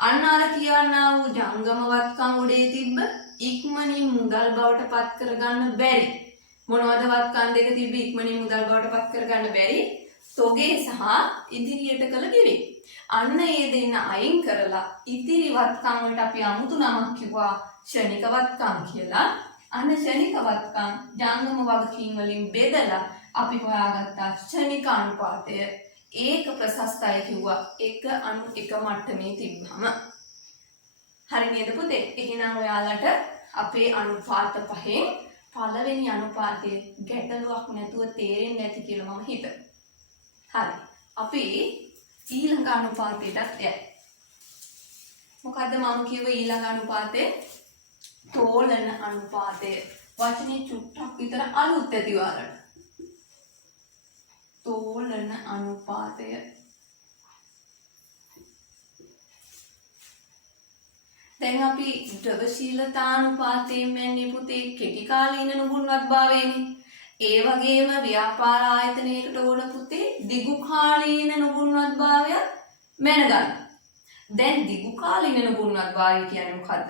අන්න අර කියනා වූ ජංගම වත්කම් උඩේ තිබ්බ ඉක්මනින් මුදල් බවට පත් කරගන්න බැරි. මොනවද වත්කම් දෙක තිබ්බ ඉක්මනින් මුදල් බවට පත් කරගන්න බැරි? තොගේ සහ ඉදිරියට කළ ගෙවීම්. අන්න ඒ දෙන්න අයින් කරලා ඉතිරි වත්කම් වලට අපි 아무තු නමක් කිව්වා ශනික වත්කම් කියලා. අන්න ශනික වත්කම් ජංගම වගකීම් වලින් බෙදලා අපි හොයාගත්තා ශනික අනුපාතය. ඒක ප්‍රශස්තයි කිව්වා 1:1 මට්ටමේ තිබ්බම. හරි නේද පුතේ? එහෙනම් ඔයාලට අපේ අනුපාත පහෙන් පළවෙනි අනුපාතයේ ගැටලුවක් නැතුව තේරෙන්නේ නැති කියලා මම හිතනවා. හරි. අපි ඊළඟ අනුපාතයටත් යයි. මොකද්ද මම කියුවේ ඊළඟ අනුපාතේ? තෝලන අනුපාතය. වචනේ චුට්ටක් විතර අලුත් ඇති ඔයාලට. තෝලන අනුපාතය. දැන් අපි ද්‍රවශීලතානුපාතයෙන් යන්නේ පුතේ කෙටි කාලීන නුඹුන්වත් භාවයනේ. ඒ වගේම ව්‍යාපාර ආයතනයකට ඕන පුතේ දිගු කාලීන නුඹුන්වත් භාවයක් මැනගන්න. දැන් දිගු කාලීන නුඹුන්වත් භාවය කියන්නේ මොකද්ද?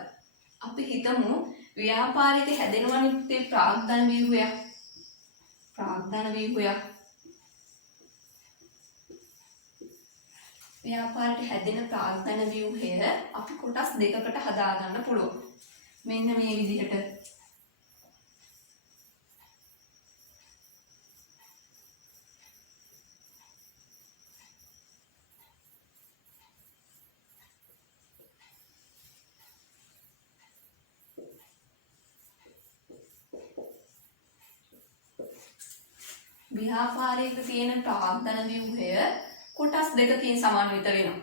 අපි හිතමු ව්‍යාපාරික හැදෙනවනේ පුතේ ප්‍රාග්ධන ව්‍යුහයක්. ප්‍රාග්ධන ව්‍යුහයක්. ව්‍යාපාරයට හැදෙන ප්‍රාග්ධන ව්‍යුහය අපි කොටස් දෙකකට හදා ගන්න පුළුවන්. මෙන්න මේ විදිහට. ව්‍යාපාරයක තියෙන ප්‍රාග්ධන ව්‍යුහය කොටස් දෙකකින් සමන්විත වෙනවා.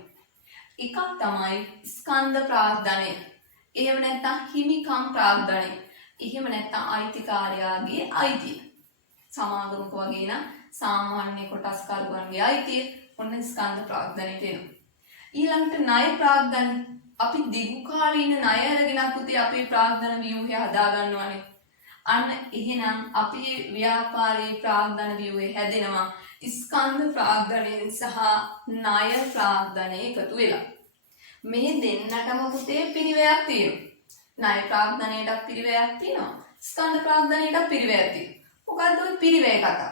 එකක් තමයි ස්කන්ධ ප්‍රාග්ධනය. එහෙම නැත්නම් හිමිකම් ප්‍රාග්ධනය. එහෙම නැත්නම් අයිතිකාරයාගේ අයිතිය. සමාගමක වගේ නම් සාමාන්‍ය කොටස් කරුවන්ගේ අයිතිය ඔන්න ස්කන්ධ ප්‍රාග්ධනයට එනවා. ඊළඟට ණය ප්‍රාග්ධන. අපි දිගු කාලීන ණය අරගෙන පුතේ අපේ ප්‍රාග්ධන ව්‍යුහය හදා ගන්නවානේ. අන්න එහෙනම් අපේ ව්‍යාපාරී ප්‍රාග්ධන ව්‍යුහය හැදෙනවා ස්කන්ධ ප්‍රාග්ධනයෙන් සහ ණය ප්‍රාග්ධනය එකතු වෙලා. මේ දෙන්නටම පුතේ පිරිවැයක් තියෙනවා. ණය ප්‍රාග්ධනයටත් පිරිවැයක් තියෙනවා. ස්කන්ධ ප්‍රාග්ධනයටත් පිරිවැයක් තියෙනවා. මොකද්ද ඔය පිරිවැය කතාව?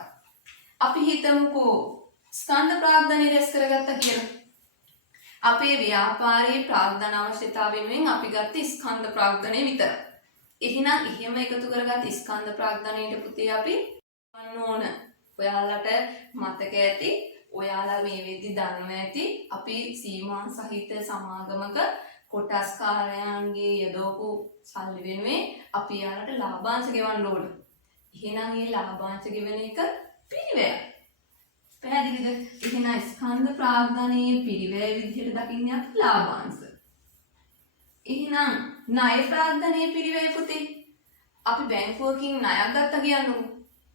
අපි හිතමුකෝ ස්කන්ධ ප්‍රාග්ධනය රැස් කරගත්තා කියලා. අපේ ව්‍යාපාරී ප්‍රාග්ධන අවශ්‍යතාව වෙනුවෙන් අපි ගත්තේ ස්කන්ධ ප්‍රාග්ධනය විතරයි. එහෙනම් එහෙම එකතු කරගත් ස්කන්ධ ප්‍රාග්ධනයට පුතේ අපි ගන්න ඕන. ඔයාලට මතක ඇති ඔයාලා මේ වෙද්දි දන්නවා ඇති අපි සීමා සහිත සමාගමක කොටස්කාරයන්ගේ යදවපු සල්ලි වෙනුවෙන් අපි යාලට ලාභාංශ ගෙවන්න ඕන. එහෙනම් මේ ලාභාංශ ගෙවන එක පිරිවැය. පැහැදිලිද? එහෙනම් ස්කන්ධ ප්‍රාග්ධනයේ පිරිවැය විදිහට දකින්නේ අපි ලාභාංශ. එහෙනම් ණය ප්‍රාග්ධනයේ පිරිවැය පුතේ අපි බැංකුවකින් ණයක් ගත්තා කියන්නකො.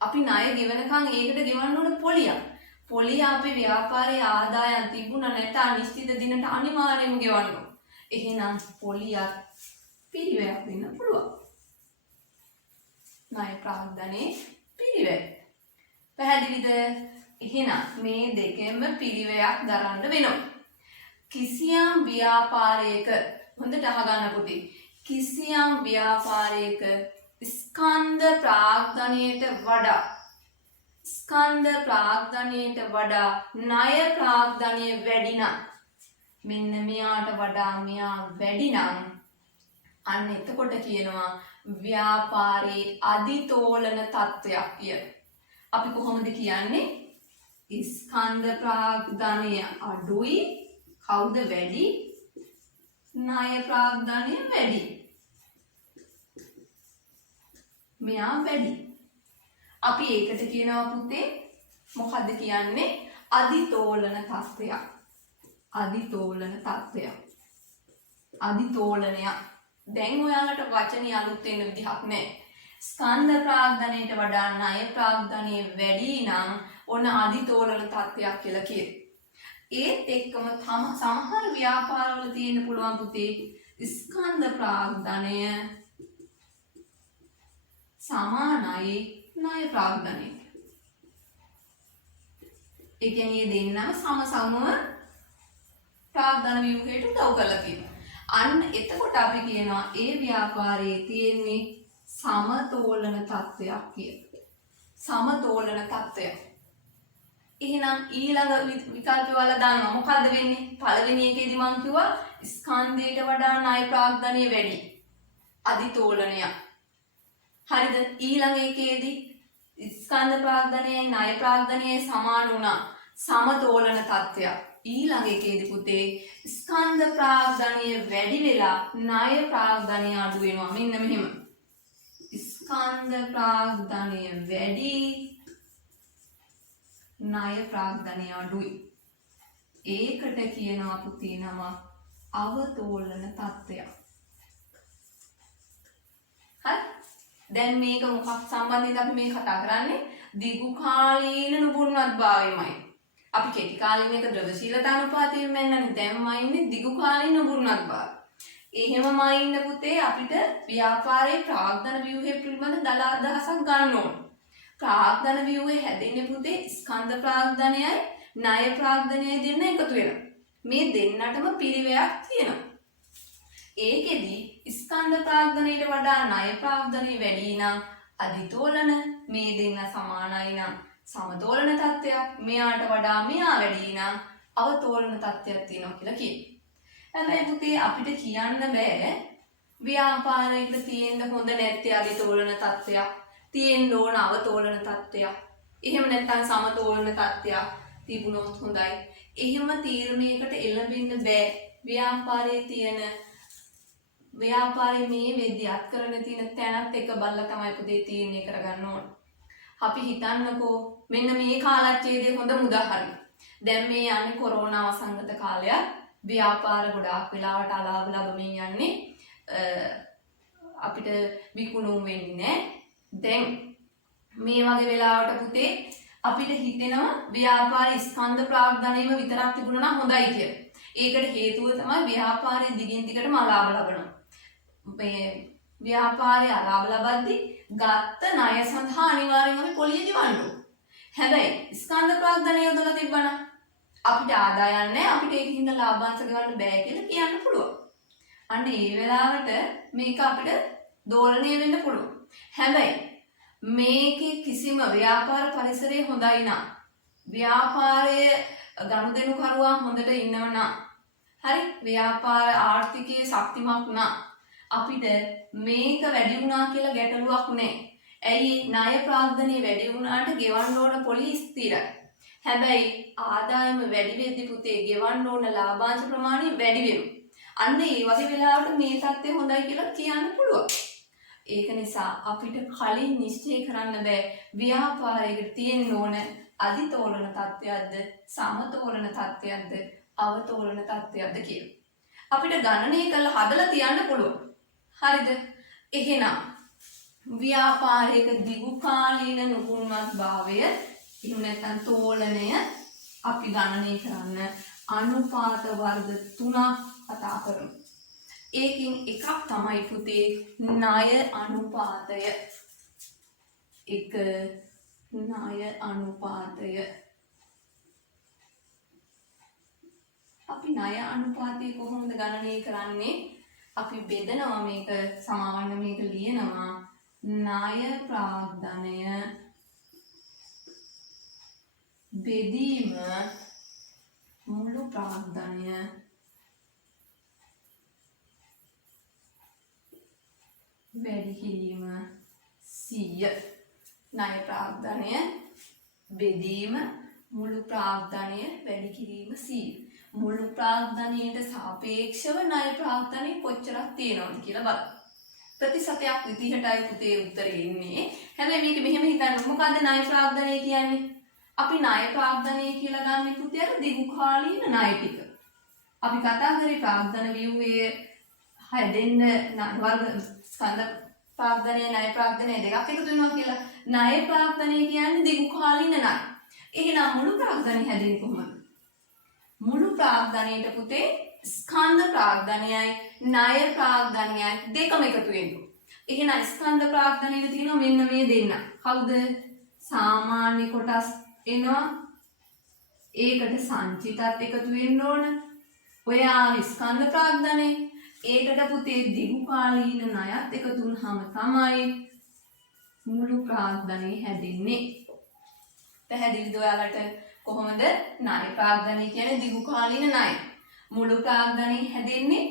අපි ණය ගෙවනකන් ඒකට ගෙවන්න ඕන පොලියක්. පොලිය අපේ ව්‍යාපාරයේ ආදායම් තිබුණා නැත අනිශ්චිත දිනට අනිවාර්යයෙන්ම ගෙවන්න ඕන. එහෙනම් පොලියක් පිරිවැයක් වෙන්න පුළුවන්. ණය ප්‍රාග්ධනයේ පිරිවැය. පැහැදිලිද? එහෙනම් මේ දෙකෙන්ම පිරිවැයක් දරන්න වෙනවා. කිසියම් ව්‍යාපාරයක හොඳට අහගන්න පුතේ. කිසියම් ව්‍යාපාරයක ස්කන්ධ ප්‍රාග්ධනයට වඩා ණය ප්‍රාග්ධනය වැඩි නම් මෙන්න මෙයාට වඩා මෙයා වැඩි නම් අන්න එතකොට කියනවා ව්‍යාපාරයේ අධිතෝලන තත්ත්වයක් කියලා. අපි කොහොමද කියන්නේ? ස්කන්ධ ප්‍රාග්ධනය අඩුයි කවුද වැඩි? ණය ප්‍රාග්ධනය වැඩි. මෙයා වැඩි. අපි ඒකට කියනවා පුතේ මොකද්ද කියන්නේ? අධිතෝලන තත්ත්වයක්. අධිතෝලන තත්ත්වයක්. අධිතෝලනයක්. දැන් ඔයාලට වචනේ අලුත් වෙන විදිහක් නැහැ. ස්කන්ධ ප්‍රාග්ධනයට වඩා ණය ප්‍රාග්ධනය වැඩි නම් ඔන්න අධිතෝලන තත්ත්වයක් කියලා කියනවා. ඒත් එක්කම සමහර ව්‍යාපාරවල තියෙන්න පුළුවන් පුතේ ස්කන්ධ ප්‍රාග්ධනය සමානයි ණය ප්‍රාග්ධනය. ඒ කියන්නේ දෙන්නම සමසමව ප්‍රාග්ධන ව්‍යුහයට උදව් කරලා තියෙනවා. අන්න එතකොට අපි කියනවා ඒ ව්‍යාපාරයේ තියෙන්නේ සමතෝලන තත්ත්වයක් කියලා. සමතෝලන තත්ත්වයක්. එහෙනම් ඊළඟ විකල්පය වල දානවා මොකද්ද වෙන්නේ? පළවෙනි එකේදී මම කිව්වා ස්කන්ධයට වඩා ණය ප්‍රාග්ධනය වැඩි. අධිතෝලනය. හරිද? ඊළඟ එකේදී ස්කන්ධ ප්‍රාග්ධනයයි ණය ප්‍රාග්ධනයයි සමාන වුණා. සමතෝලන තත්ත්වයක්. ඊළඟ එකේදී පුතේ ස්කන්ධ ප්‍රාග්ධනය වැඩි වෙලා ණය ප්‍රාග්ධනය අඩු වෙනවා. මෙන්න මෙහෙම. ස්කන්ධ ප්‍රාග්ධනය වැඩි ණය ප්‍රාග්ධනය අඩුයි. ඒකට කියනවා පුතේ නම අවතෝලන තත්ත්වයක්. හරි? දැන් මේක මොකක් සම්බන්ධයෙන්ද අපි මේ කතා කරන්නේ? දිගු කාලීන නුපුරුණත් භාවයමයි. අපි කෙටි කාලීන එක ද්‍රවශීලතා අනුපාතයෙන් මැන්නනේ. දැන්ම ඉන්නේ දිගු කාලීන නුපුරුණත් භාවය. එහෙමම ඉන්න පුතේ අපිට ව්‍යාපාරයේ ප්‍රාග්ධන ව්‍යුහය පිළිබඳ දල අදහසක් ගන්න ඕන. ප්‍රාග්ධන ව්‍යුහය හැදෙන්නේ පුතේ ස්කන්ධ ප්‍රාග්ධනයයි ණය ප්‍රාග්ධනයයි දෙන්න එකතු වෙනවා. මේ දෙන්නටම පිරිවැයක් තියෙනවා. ඒකෙදි ස්කන්ධ ප්‍රාග්ධනයට වඩා ණය ප්‍රාග්ධනය වැඩි නම් අධිතෝලන, මේ දෙන්න සමානයි නම් සමතෝලන තත්ත්වයක්, මෙයාට වඩා මෙයා වැඩි නම් අවතෝලන තත්ත්වයක් තියෙනවා කියලා කියනවා. හැබැයි පුතේ අපිට කියන්න බෑ ව්‍යාපාරයකට තියෙන්න හොඳ නැත්තේ අධිතෝලන තත්ත්වයක්, තියෙන්න ඕන අවතෝලන තත්ත්වයක්. එහෙම නැත්නම් සමතෝලන තත්ත්වයක් තිබුණොත් හොඳයි. එහෙම තීරණයකට එළඹෙන්න බෑ. ව්‍යාපාරයේ මේ වෙද්දියත් කරන තියෙන තැනත් එක බලලා තමයි පුතේ තීරණය කරගන්න ඕන. අපි හිතන්නකෝ මෙන්න මේ කාලච්ඡේදයේ හොඳ උදාහරණයක්. දැන් මේ යන්නේ කොරෝනා වසංගත කාලයක්. ව්‍යාපාර ගොඩාක් වෙලාවට අලාභ ලැබමින් යන්නේ අපිට විකුණුම් වෙන්නේ නැහැ. දැන් මේ වගේ වෙලාවට පුතේ අපිට හිතෙනවා ව්‍යාපාර ස්කන්ධ ප්‍රාග්ධනයම විතරක් තිබුණා නම් හොඳයි කියලා. ඒකට හේතුව තමයි ව්‍යාපාරයේ දිගින් දිගටම අලාභ ලබනවා. මේ ව්‍යාපාරයේ අලාභ ලබද්දී ගත්ත ණය සඳහා අනිවාර්යෙන් අපි පොලිය ගෙවන්න ඕන. හැබැයි ස්කන්ධ ප්‍රාග්ධනය යොදලා තිබ්බනම් අපිට ආදායම් නැහැ, අපිට ඒකින්ද ලාභාංශ ගන්න බෑ කියලා කියන්න පුළුවන්. අන්න ඒ වෙලාවට මේක අපිට දෝලණය වෙන්න පුළුවන්. හැබැයි මේකේ කිසිම ව්‍යාපාර පරිසරයේ හොඳයි නම්, ව්‍යාපාරයේ ගනුදෙනු කරුවා හොඳට ඉන්නව නම්, හරි ව්‍යාපාර ආර්ථිකයේ ශක්තිමත් නම් අපිට මේක වැඩි වුණා කියලා ගැටලුවක් නැහැ. ඇයි? ණය ප්‍රාග්ධනය වැඩි වුණාට ගෙවන්න ඕන පොලි ස්ථිරයි. හැබැයි ආදායම වැඩි වෙද්දී පුතේ ගෙවන්න ඕන ලාභාංශ ප්‍රමාණය වැඩි වෙනවා. අන්න ඒ වගේ වෙලාවට මේ தත්ත්වය හොඳයි කියලා කියන්න පුළුවන්. ඒක නිසා අපිට කලින් නිශ්චය කරන්න බෑ ව්‍යාපාරයකට තියෙන්න ඕන අධිතෝලන තත්ත්වයක්ද, සමතෝලන තත්ත්වයක්ද, අවතෝලන තත්ත්වයක්ද කියලා. අපිට ගණනය කරලා හදලා තියන්න පුළුවන්. හරිද? එහෙනම් ව්‍යාපාරයක දිගු කාලීන නුපුරුණත් භාවය, එහෙම නැත්නම් තෝලනය අපි ගණනය කරන්න අනුපාත වර්ග 3ක් කතා කරමු. ඒකින් එකක් තමයි පුතේ ණය අනුපාතය. එක ණය අනුපාතය. අපි ණය අනුපාතය කොහොමද ගණනය කරන්නේ? අපි බෙදනවා මේක, සමාවන්න මේක ලියනවා ණය ප්‍රාග්ධනය බෙදීම මුළු ප්‍රාග්ධනය වැඩි කිරීම 100. ණය ප්‍රාග්ධනය බෙදීම මුළු ප්‍රාග්ධනය වැඩි කිරීම 100. මුළු ප්‍රාග්ධනයට සාපේක්ෂව ණය ප්‍රාග්ධනය කොච්චරක් තියෙනවද කියලා බලන්න. ප්‍රතිශතයක් විදිහටයි පුතේ උත්තරේ ඉන්නේ. හැබැයි මේක මෙහෙම හිතන්න, මොකද්ද ණය ප්‍රාග්ධනය කියන්නේ? අපි ණය ප්‍රාග්ධනය කියලා ගන්න පුතේ අර දිගු කාලීන ණය ටික. අපි කතා කරේ ප්‍රාග්ධන ව්‍යුහයේ හැදෙන්න වර්ග ස්කන්ධ ප්‍රාග්ධනය ණය ප්‍රාග්ධනය දෙකක් එකතු වෙනවා කියලා. ණය ප්‍රාග්ධනය කියන්නේ දිගු කාලීන ණය. එහෙනම් මුළු ප්‍රාග්ධනය හැදෙන්නේ කොහොමද? මුළු ප්‍රාග්ධනයට පුතේ ස්කන්ධ ප්‍රාග්ධනයයි ණය ප්‍රාග්ධනයයි දෙකම එකතු වෙනවා. එහෙනම් ස්කන්ධ ප්‍රාග්ධනයේ තියෙනවා මෙන්න මේ දෙන්න. කවුද? සාමාන්‍ය කොටස් එනවා. ඒකට සංචිතත් එකතු වෙන්න ඕන. ඔයා ස්කන්ධ ප්‍රාග්ධනය. ඒකට පුතේ දීර්ඝකාලීන ණයත් එකතු වුනහම තමයි මුළු ප්‍රාග්ධනය හැදෙන්නේ. පැහැදිලිද ඔයාලට කොහොමද ණය ප්‍රාග්ධනය කියන්නේ දීර්ඝකාලීන ණය. මුළු ප්‍රාග්ධනය හැදෙන්නේ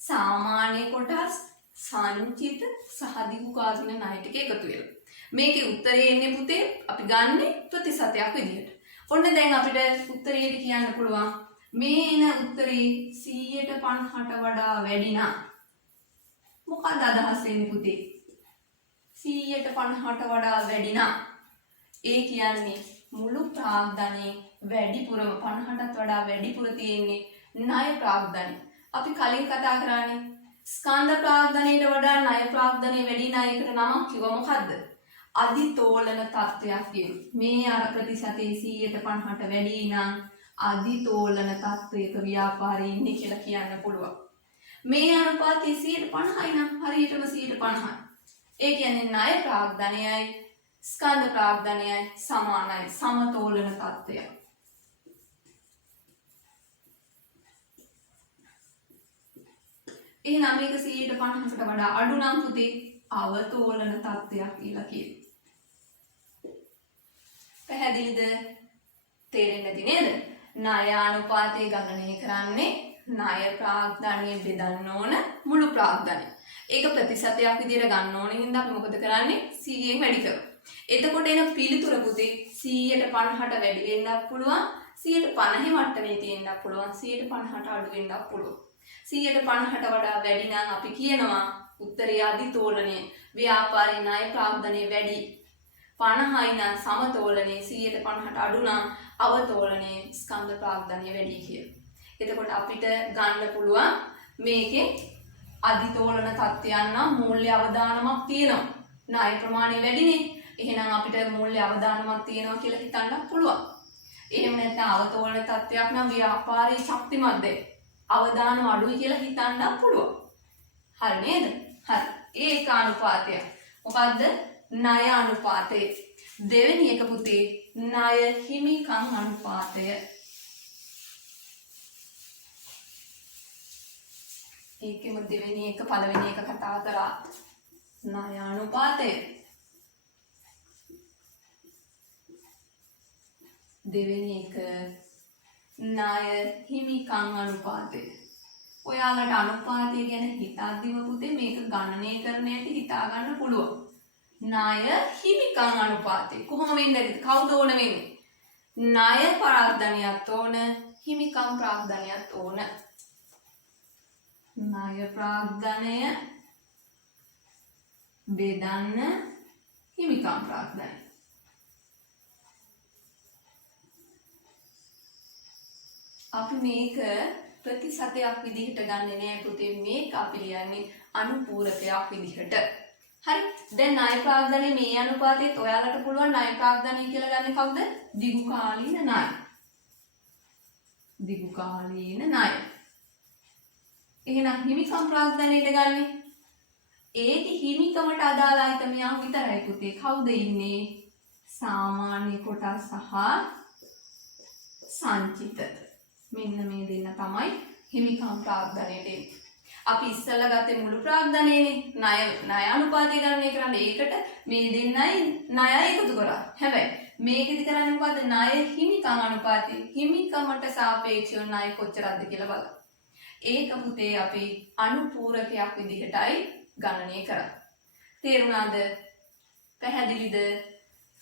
සාමාන්‍ය කොටස් සංචිත සහ දීර්ඝකාලීන ණය ටික එකතු වෙලා. මේකේ උත්තරේ එන්නේ පුතේ අපි ගන්නෙ ප්‍රතිශතයක් විදිහට. ඔන්න දැන් අපිට උත්තරේට කියන්න පුළුවන් මේ එන උත්තරේ 150ට වඩා වැඩි නම් මොකක්ද අදහස් වෙන්නේ පුතේ? 150ට වඩා වැඩි නම් ඒ කියන්නේ මුළු ප්‍රාග්ධනයේ වැඩිපුරම 50ටත් වඩා වැඩිපුර තියෙන්නේ ණය ප්‍රාග්ධනය. අපි කලින් කතා කරානේ ස්කන්ධ ප්‍රාග්ධනයට වඩා ණය ප්‍රාග්ධනය වැඩි ණයකට නමක් කිව්වා මොකද්ද? අධිතෝලන තත්ත්වයක් කියන. මේ අර ප්‍රතිශතයේ 150ට වැඩි නම් අධිතෝලන තත්ත්වයක ව්‍යාපාරයේ ඉන්නේ කියලා කියන්න පුළුවන්. මේ අනුපාතය 150යි නම් හරියටම 150යි. ඒ කියන්නේ ණය ප්‍රාග්ධනයයි ස්කන්ධ ප්‍රාග්ධනයයි සමානයි සමතෝලන තත්ත්වය. එහෙනම් මේක 150කට වඩා අඩු නම් පුතේ අවතෝලන තත්ත්වයක් කියලා කියනවා. පැහැදිලිද? තේරෙන්නේ නැති නේද? ණය අනුපාතය ගණනය කරන්නේ ණය ප්‍රාග්ධනය බෙදන්න ඕන මුළු ප්‍රාග්ධනය. ඒක ප්‍රතිශතයක් විදිහට ගන්න ඕන හින්දා අපි මොකද කරන්නේ? 100ෙන් වැඩි කරනවා. එතකොට එන පිළිතුර පුතේ 150ට වැඩි වෙන්නත් පුළුවන් 150 මට්ටමේ තියෙන්නත් පුළුවන් 150ට අඩු වෙන්නත් පුළුවන්. 150ට වඩා වැඩි නම් අපි කියනවා උත්තරය අධිතෝලනය ව්‍යාපාරේ ණය ප්‍රාග්ධනය වැඩි. 50යි නම් සමතෝලනයේ 150ට අඩු නම් අවතෝලනයේ ස්කන්ධ ප්‍රාග්ධනය වැඩි කියලා. එතකොට අපිට ගන්න පුළුවන් මේකේ අධිතෝලන තත්ත්වයන් නම් මූල්‍ය අවදානමක් තියෙනවා. ණය ප්‍රමාණය වැඩිනේ. එහෙනම් අපිට මූල්‍ය අවදානමක් තියෙනවා කියලා හිතන්න පුළුවන්. එහෙම නැත්නම් අවතෝලන තත්ත්වයක් නම් ව්‍යාපාරයේ ශක්තිමත්ද? අවදානම අඩුයි කියලා හිතන්න පුළුවන්. හරි නේද? හරි. ඒක අනුපාතය. මොකද්ද? ණය අනුපාතය. දෙවෙනි එක පුතේ ණය හිමිකම් අනුපාතය. ඒකෙම දෙවෙනි එක පළවෙනි එක කතා කරා ණය අනුපාතය. දෙවෙනි එක ණය හිමිකම් අනුපාතය. ඔයාලට අනුපාතය ගැන හිතද්දිම පුතේ මේක ගණනය කරන්න ඇති හිතා ගන්න පුළුවන්. ණය හිමිකම් අනුපාතය කොහොම වෙන්නේද? කවුද ඕන වෙන්නේ? ණය ප්‍රාග්ධනයත් ඕන, හිමිකම් ප්‍රාග්ධනයත් ඕන. ණය ප්‍රාග්ධනය බෙදන්න හිමිකම් ප්‍රාග්ධනය. අපි මේක ප්‍රතිශතයක් විදිහට ගන්නෙ නෑ පුතේ. මේක අපි ලියන්නේ අනුපූරකයක් විදිහට. හරි. දැන් ණය ප්‍රාග්ධනයේ මේ අනුපාතයත් ඔයාලට පුළුවන් ණය ප්‍රාග්ධනය කියලා ගන්න කවුද? දිගුකාලීන ණය. දිගුකාලීන ණය. එහෙනම් හිමිකම් ප්‍රාග්ධනයට ගන්නෙ ඒකේ හිමිකමට අදාළ අයිතමයක් විතරයි පුතේ. කවුද ඉන්නේ? සාමාන්‍ය කොටස් සහ සංචිත. මෙන්න මේ දෙන්න තමයි හිමිකම් ප්‍රාග්ධනයට එන්නේ. අපි ඉස්සෙල්ලා ගත්තේ මුළු ප්‍රාග්ධනයනේ. ණය අනුපාතය ගණනය කරන්නේ ඒකට මේ දෙන්නයි ණයයි එකතු කරා. හැබැයි මේකෙදි කරන්නේ මොකද්ද? ණය හිමිකම් අනුපාතය. හිමිකමට සාපේක්ෂව ණය කොච්චරද කියලා බලන්න. ඒක පුතේ අපි අනුපූරකයක් විදිහටයි ගණනය කරන්නේ. තේරුණාද? පැහැදිලිද?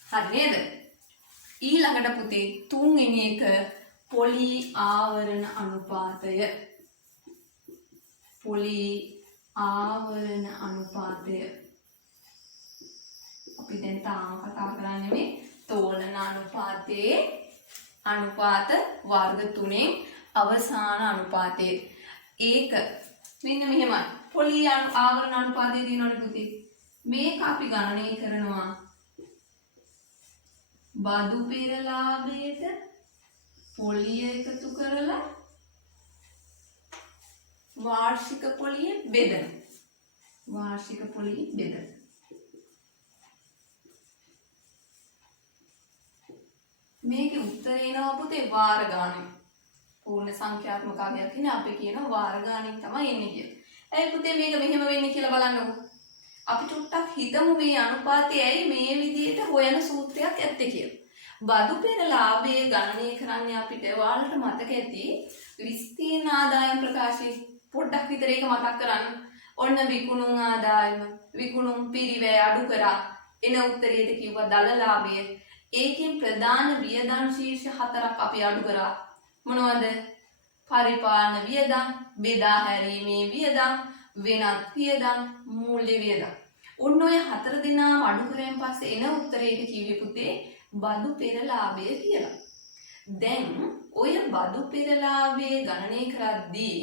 හරි නේද? ඊළඟට පුතේ තුන්වෙනි එක පොලි ආවරණ අනුපාතය. පොලි ආවරණ අනුපාතය. අපි දැන් තාම කතා කරන්නේ මේ තෝලන අනුපාතයේ අනුපාත වර්ග තුනෙන් අවසාන අනුපාතය. ඒක මෙන්න මෙහෙමයි. පොලි ආවරණ අනුපාතය දිනවනේ පුතේ. මේක අපි ගණනය කරනවා බදු පෙරලාභයට පොලිය එකතු කරලා වාර්ෂික පොලිය බෙදන. වාර්ෂික පොලිය බෙදන. මේකේ උත්තරේ එනවා පුතේ වාර ගානෙන්. පූර්ණ සංඛ්‍යාත්මක අගයක් ඉන්නේ අපි කියන වාර ගානෙන් තමයි එන්නේ කියලා. ඇයි පුතේ මේක මෙහෙම වෙන්නේ කියලා බලන්නකෝ. අපි චුට්ටක් හිතමු මේ අනුපාතය ඇයි මේ විදිහට හොයන සූත්‍රයක් ඇත්තේ කියලා. බදු පෙරලාභයේ ගණනය කරන්නේ අපිට ඔයාලට මතක ඇති විස්තීර්ණ ආදායම් ප්‍රකාශයේ පොඩ්ඩක් විතර ඒක මතක් කරන්න. ඔන්න විකුණුම් ආදායම විකුණුම් පිරිවැය අඩු කරා එන උත්තරයේද කිව්වා දල ලාභය. ඒකෙන් ප්‍රධාන වියදම් ශීර්ෂ 4ක් අපි අඩු කරා. මොනවද? පරිපාලන වියදම්, බෙදා හැරීමේ වියදම්, වෙනත් වියදම්, මූල්‍ය වියදම්. ඔන්න ඔය 4 දෙනාම අඩු කරෙන් පස්සේ එන උත්තරේට කිව්වේ පුතේ බදු පෙරලාභය කියලා. දැන් ඔය බදු පෙරලාභයේ ගණනය කරද්දී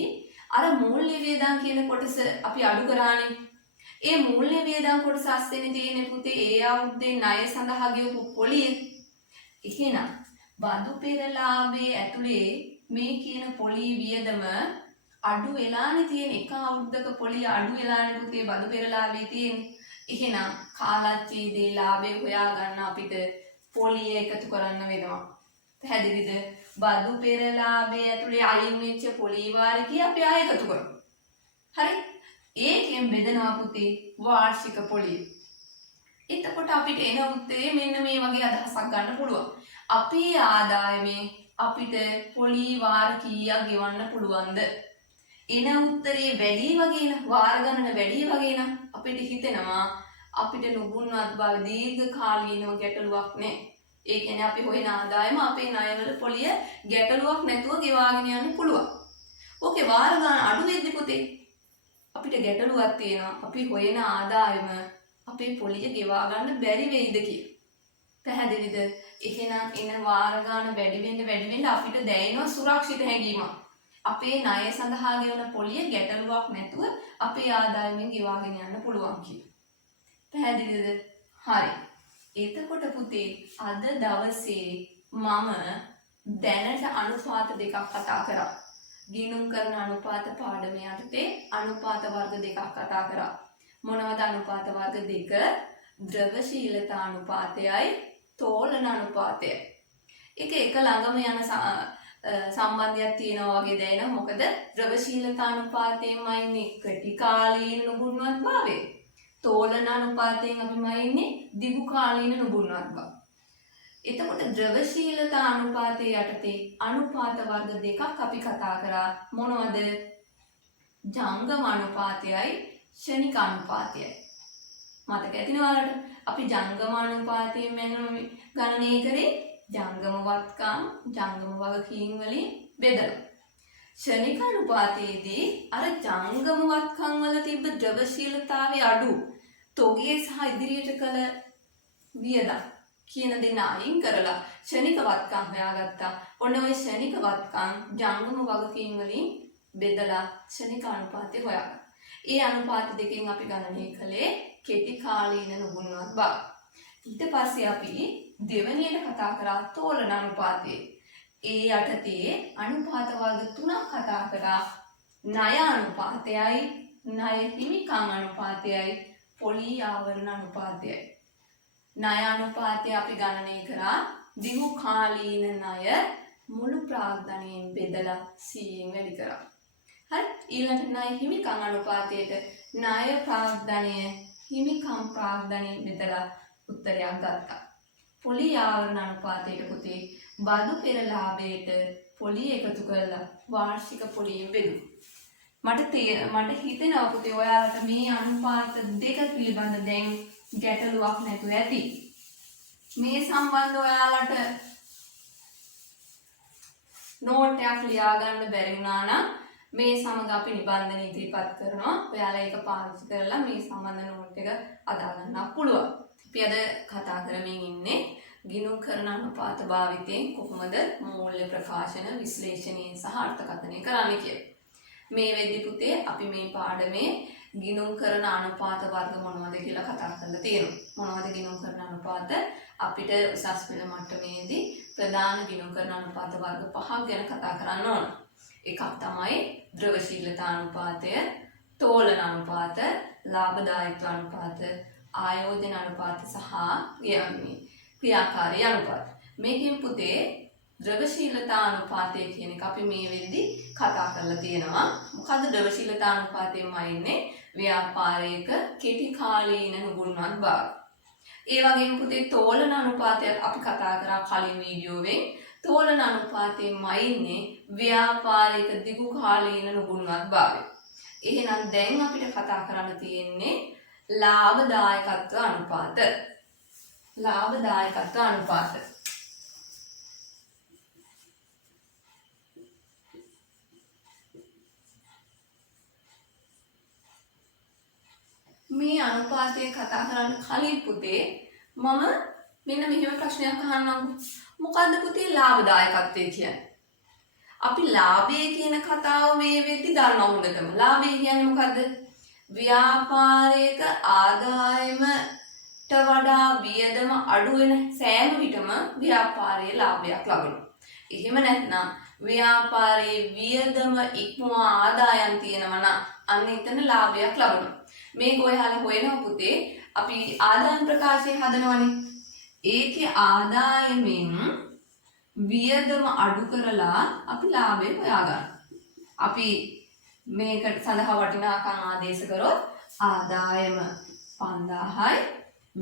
අර මූල්‍ය වියදම් කියන කොටස අපි අඩු කරානේ. ඒ මූල්‍ය වියදම් කොටස අස්සෙන් තියෙන පුතේ ඒ අවුරුද්දේ ණය සඳහා ගෙවපු පොලිය. එහෙනම් බදු පෙරලාභයේ ඇතුලේ මේ කියන පොලි වියදම අඩු වෙලානේ තියෙන. එක අවුරුද්දක පොලිය අඩු වෙලානේ පුතේ බදු පෙරලාභයේ තියෙන්නේ. එහෙනම් කාලච්ඡේදයේ ලාභය හොයා ගන්න අපිට පොලිය එකතු කරන්න වෙනවා. පැහැදිලිද? බදු පෙරලාභයේ ඇතුලේ අයින් වෙච්ච පොලි වාරිකය අපි ආයෙ එකතු කරමු. හරි? ඒකෙන් බෙදනවා පුතේ වාර්ෂික පොලිය. එතකොට අපිට එන උත්තරේ මෙන්න මේ වගේ අදහසක් ගන්න පුළුවන්. අපේ ආදායමෙන් අපිට පොලි වාර කීයක් ගෙවන්න පුළුවන්ද? එන උත්තරේ වැඩි වගේ නම් වාර ගණන වැඩි වගේ නම් අපිට හිතෙනවා අපිට නුඹුන්වත් බව දීර්ඝ කාලීනව ගැටලුවක් නැහැ. ඒ කියන්නේ අපි හොයන ආදායම අපේ ණයවල පොලිය ගැටලුවක් නැතුව ගෙවාගෙන යන්න පුළුවන්. ඕකේ වාර ගණන අඩු වෙද්දි පුතේ අපිට ගැටලුවක් තියෙනවා. අපි හොයන ආදායම අපේ පොලිය ගෙවා ගන්න බැරි වෙයිද කියලා. පැහැදිලිද? එහෙනම් එන වාර ගණන වැඩි වෙන්න අපිට දැනෙනවා සුරක්ෂිත හැඟීමක්. අපේ ණය සඳහා ගෙවන පොලිය ගැටලුවක් නැතුව අපේ ආදායමෙන් ගෙවාගෙන යන්න පුළුවන් කියලා. පැහැදිලිද? හරි. එතකොට පුතේ අද දවසේ මම දැනට අනුපාත දෙකක් කතා කරා. ගිණුම් කරන අනුපාත පාඩම යටතේ අනුපාත වර්ග දෙකක් කතා කරා. මොනවද අනුපාත වර්ග දෙක? ද්‍රවශීලතා අනුපාතයයි තෝලන අනුපාතයයි. එක ළඟම යන සම්බන්ධයක් තියෙනවා වගේ දැනෙනවා. මොකද ද්‍රවශීලතා අනුපාතයෙන්මයි ඉන්නේ කෙටි කාලීන නුඹුන්වත් භාවය. තෝලන අනුපාතයෙන් අපිමයි ඉන්නේ දිගු කාලීන නුඹුන්වත් භාවය. එතකොට ද්‍රවශීලතා අනුපාතයේ යටතේ අනුපාත වර්ග දෙකක් අපි කතා කරා. මොනවද? ජංගම අනුපාතයයි ක්ෂණික අනුපාතයයි. මතක ඇතිනේ ඔයාලට. අපි ජංගම අනුපාතයෙන් ගණනය කරේ ජංගම වත්කම් ජංගම වගකීම් වලින් බෙදලා. ක්ෂණික අනුපාතයේදී අර ජංගම වත්කම් වල තිබ්බ ද්‍රවශීලතාවේ අඩු තොගේ සහ ඉදිරියට කළ වියදම් කියන දේ අයින් කරලා ක්ෂණික වත්කම් හොයාගත්තා. ඔන්න ඔය ක්ෂණික වත්කම් ජංගම වගකීම් වලින් බෙදලා ක්ෂණික අනුපාතය හොයාගත්තා. ඒ අනුපාත දෙකෙන් අපි ගණනය කළේ කෙටි කාලීන නුඹුන්වත් බව. ඊට පස්සේ අපි දෙවැනියට කතා කරා තෝලන අනුපාතය. ඒ යටතේ අනුපාත වර්ග තුනක් කතා කරා. ණය අනුපාතයයි, ණය හිමිකම් අනුපාතයයි, පොලි ආවරණ අනුපාතයයි. ණය අනුපාතය අපි ගණනය කරා දිගු කාලීන ණය මුළු ප්‍රාග්ධනයෙන් බෙදලා 100න් වැඩි කරා. හරි. ඊළඟට ණය හිමිකම් අනුපාතයට ණය ප්‍රාග්ධනය හිමිකම් ප්‍රාග්ධනයෙන් බෙදලා උත්තරයක් ගත්තා. පොලි ආවරණ අනුපාතයට පුතේ බදු පෙරලාභයට පොලි එකතු කරලා වාර්ෂික පොලියෙන් බෙදුවා. මට හිතෙනවා පුතේ ඔයාලට මේ අනුපාත දෙක පිළිබඳ දැන් ගැටලුවක් නැතුව ඇති. මේ සම්බන්ධ ඔයාලට නෝට් එකක් ලියා ගන්න බැරි වුණා නම් මේ සමග අපි නිබන්ධන ඉදිරිපත් කරනවා. ඔයාලා ඒක පාවිච්චි කරලා මේ සම්බන්ධ නෝට් එක අදා ගන්න පුළුවන්. අපි අද කතා කරමින් ඉන්නේ ගිණුම් කරන අනුපාත භාවිතයෙන් කොහොමද මූල්‍ය ප්‍රකාශන විශ්ලේෂණය සහ අර්ථකථනය කරන්නේ කියලා. මේ වෙද්දි පුතේ අපි මේ පාඩමේ ගිණුම් කරන අනුපාත වර්ග මොනවද කියලා කතා කරලා තියෙනවා. මොනවද ගිණුම් කරන අනුපාත? අපිට උසස් පෙළ මට්ටමේදී ප්‍රධාන ගිණුම් කරන අනුපාත වර්ග 5ක් ගැන කතා කරන්න ඕන. එකක් තමයි ද්‍රවශීලතා අනුපාතය, තෝලන අනුපාත, ලාභදායීත්ව අනුපාත, ආයෝජන අනුපාත සහ ක්‍රියාකාරී අනුපාත. මේකෙන් පුතේ ද්‍රවශීලතා අනුපාතය කියන එක අපි මේ වෙද්දි කතා කරලා තියෙනවා. මොකද ද්‍රවශීලතා අනුපාතයෙන්ම ඉන්නේ ව්‍යාපාරයක කෙටි කාලීන නුගුණවත් භාග. ඒ වගේම පුතේ තෝලන අනුපාතයක් අපි කතා කරා කලින් වීඩියෝවෙන්. තෝලන අනුපාතයෙන්ම ඉන්නේ ව්‍යාපාරයක දිගු කාලීන නුගුණවත් භාගය. එහෙනම් දැන් අපිට කතා කරන්න තියෙන්නේ ලාභදායකත්ව අනුපාත. ලාභදායකත්ව අනුපාත. මේ අනුපාතය කතා කරන්න කලින් පුතේ මම මෙන්න මෙහෙම ප්‍රශ්නයක් අහන්නම්. මොකද්ද පුතේ ලාභදායකත්වය කියන්නේ? අපි ලාභය කියන කතාව මේ වෙද්දි දන්න හොඳටම. ලාභය කියන්නේ මොකද්ද? ව්‍යාපාරයක ආදායමට වඩා වියදම අඩු වෙන සෑම විටම ව්‍යාපාරයේ ලාභයක් ලබනවා. එහෙම නැත්නම් ව්‍යාපාරයේ වියදම ඉක්මවා ආදායම් තියෙනවා නම් අන්න එතන ලාභයක් ලබනවා. මේක ඔයාලා හොයනවා පුතේ. අපි ආදායම් ප්‍රකාශය හදනවනේ. ඒකේ ආදායමෙන් වියදම අඩු කරලා අපි ලාභය හොයාගන්න. අපි මේකට සඳහා වටිනාකම් ආදේශ කරොත් ආදායම 5000යි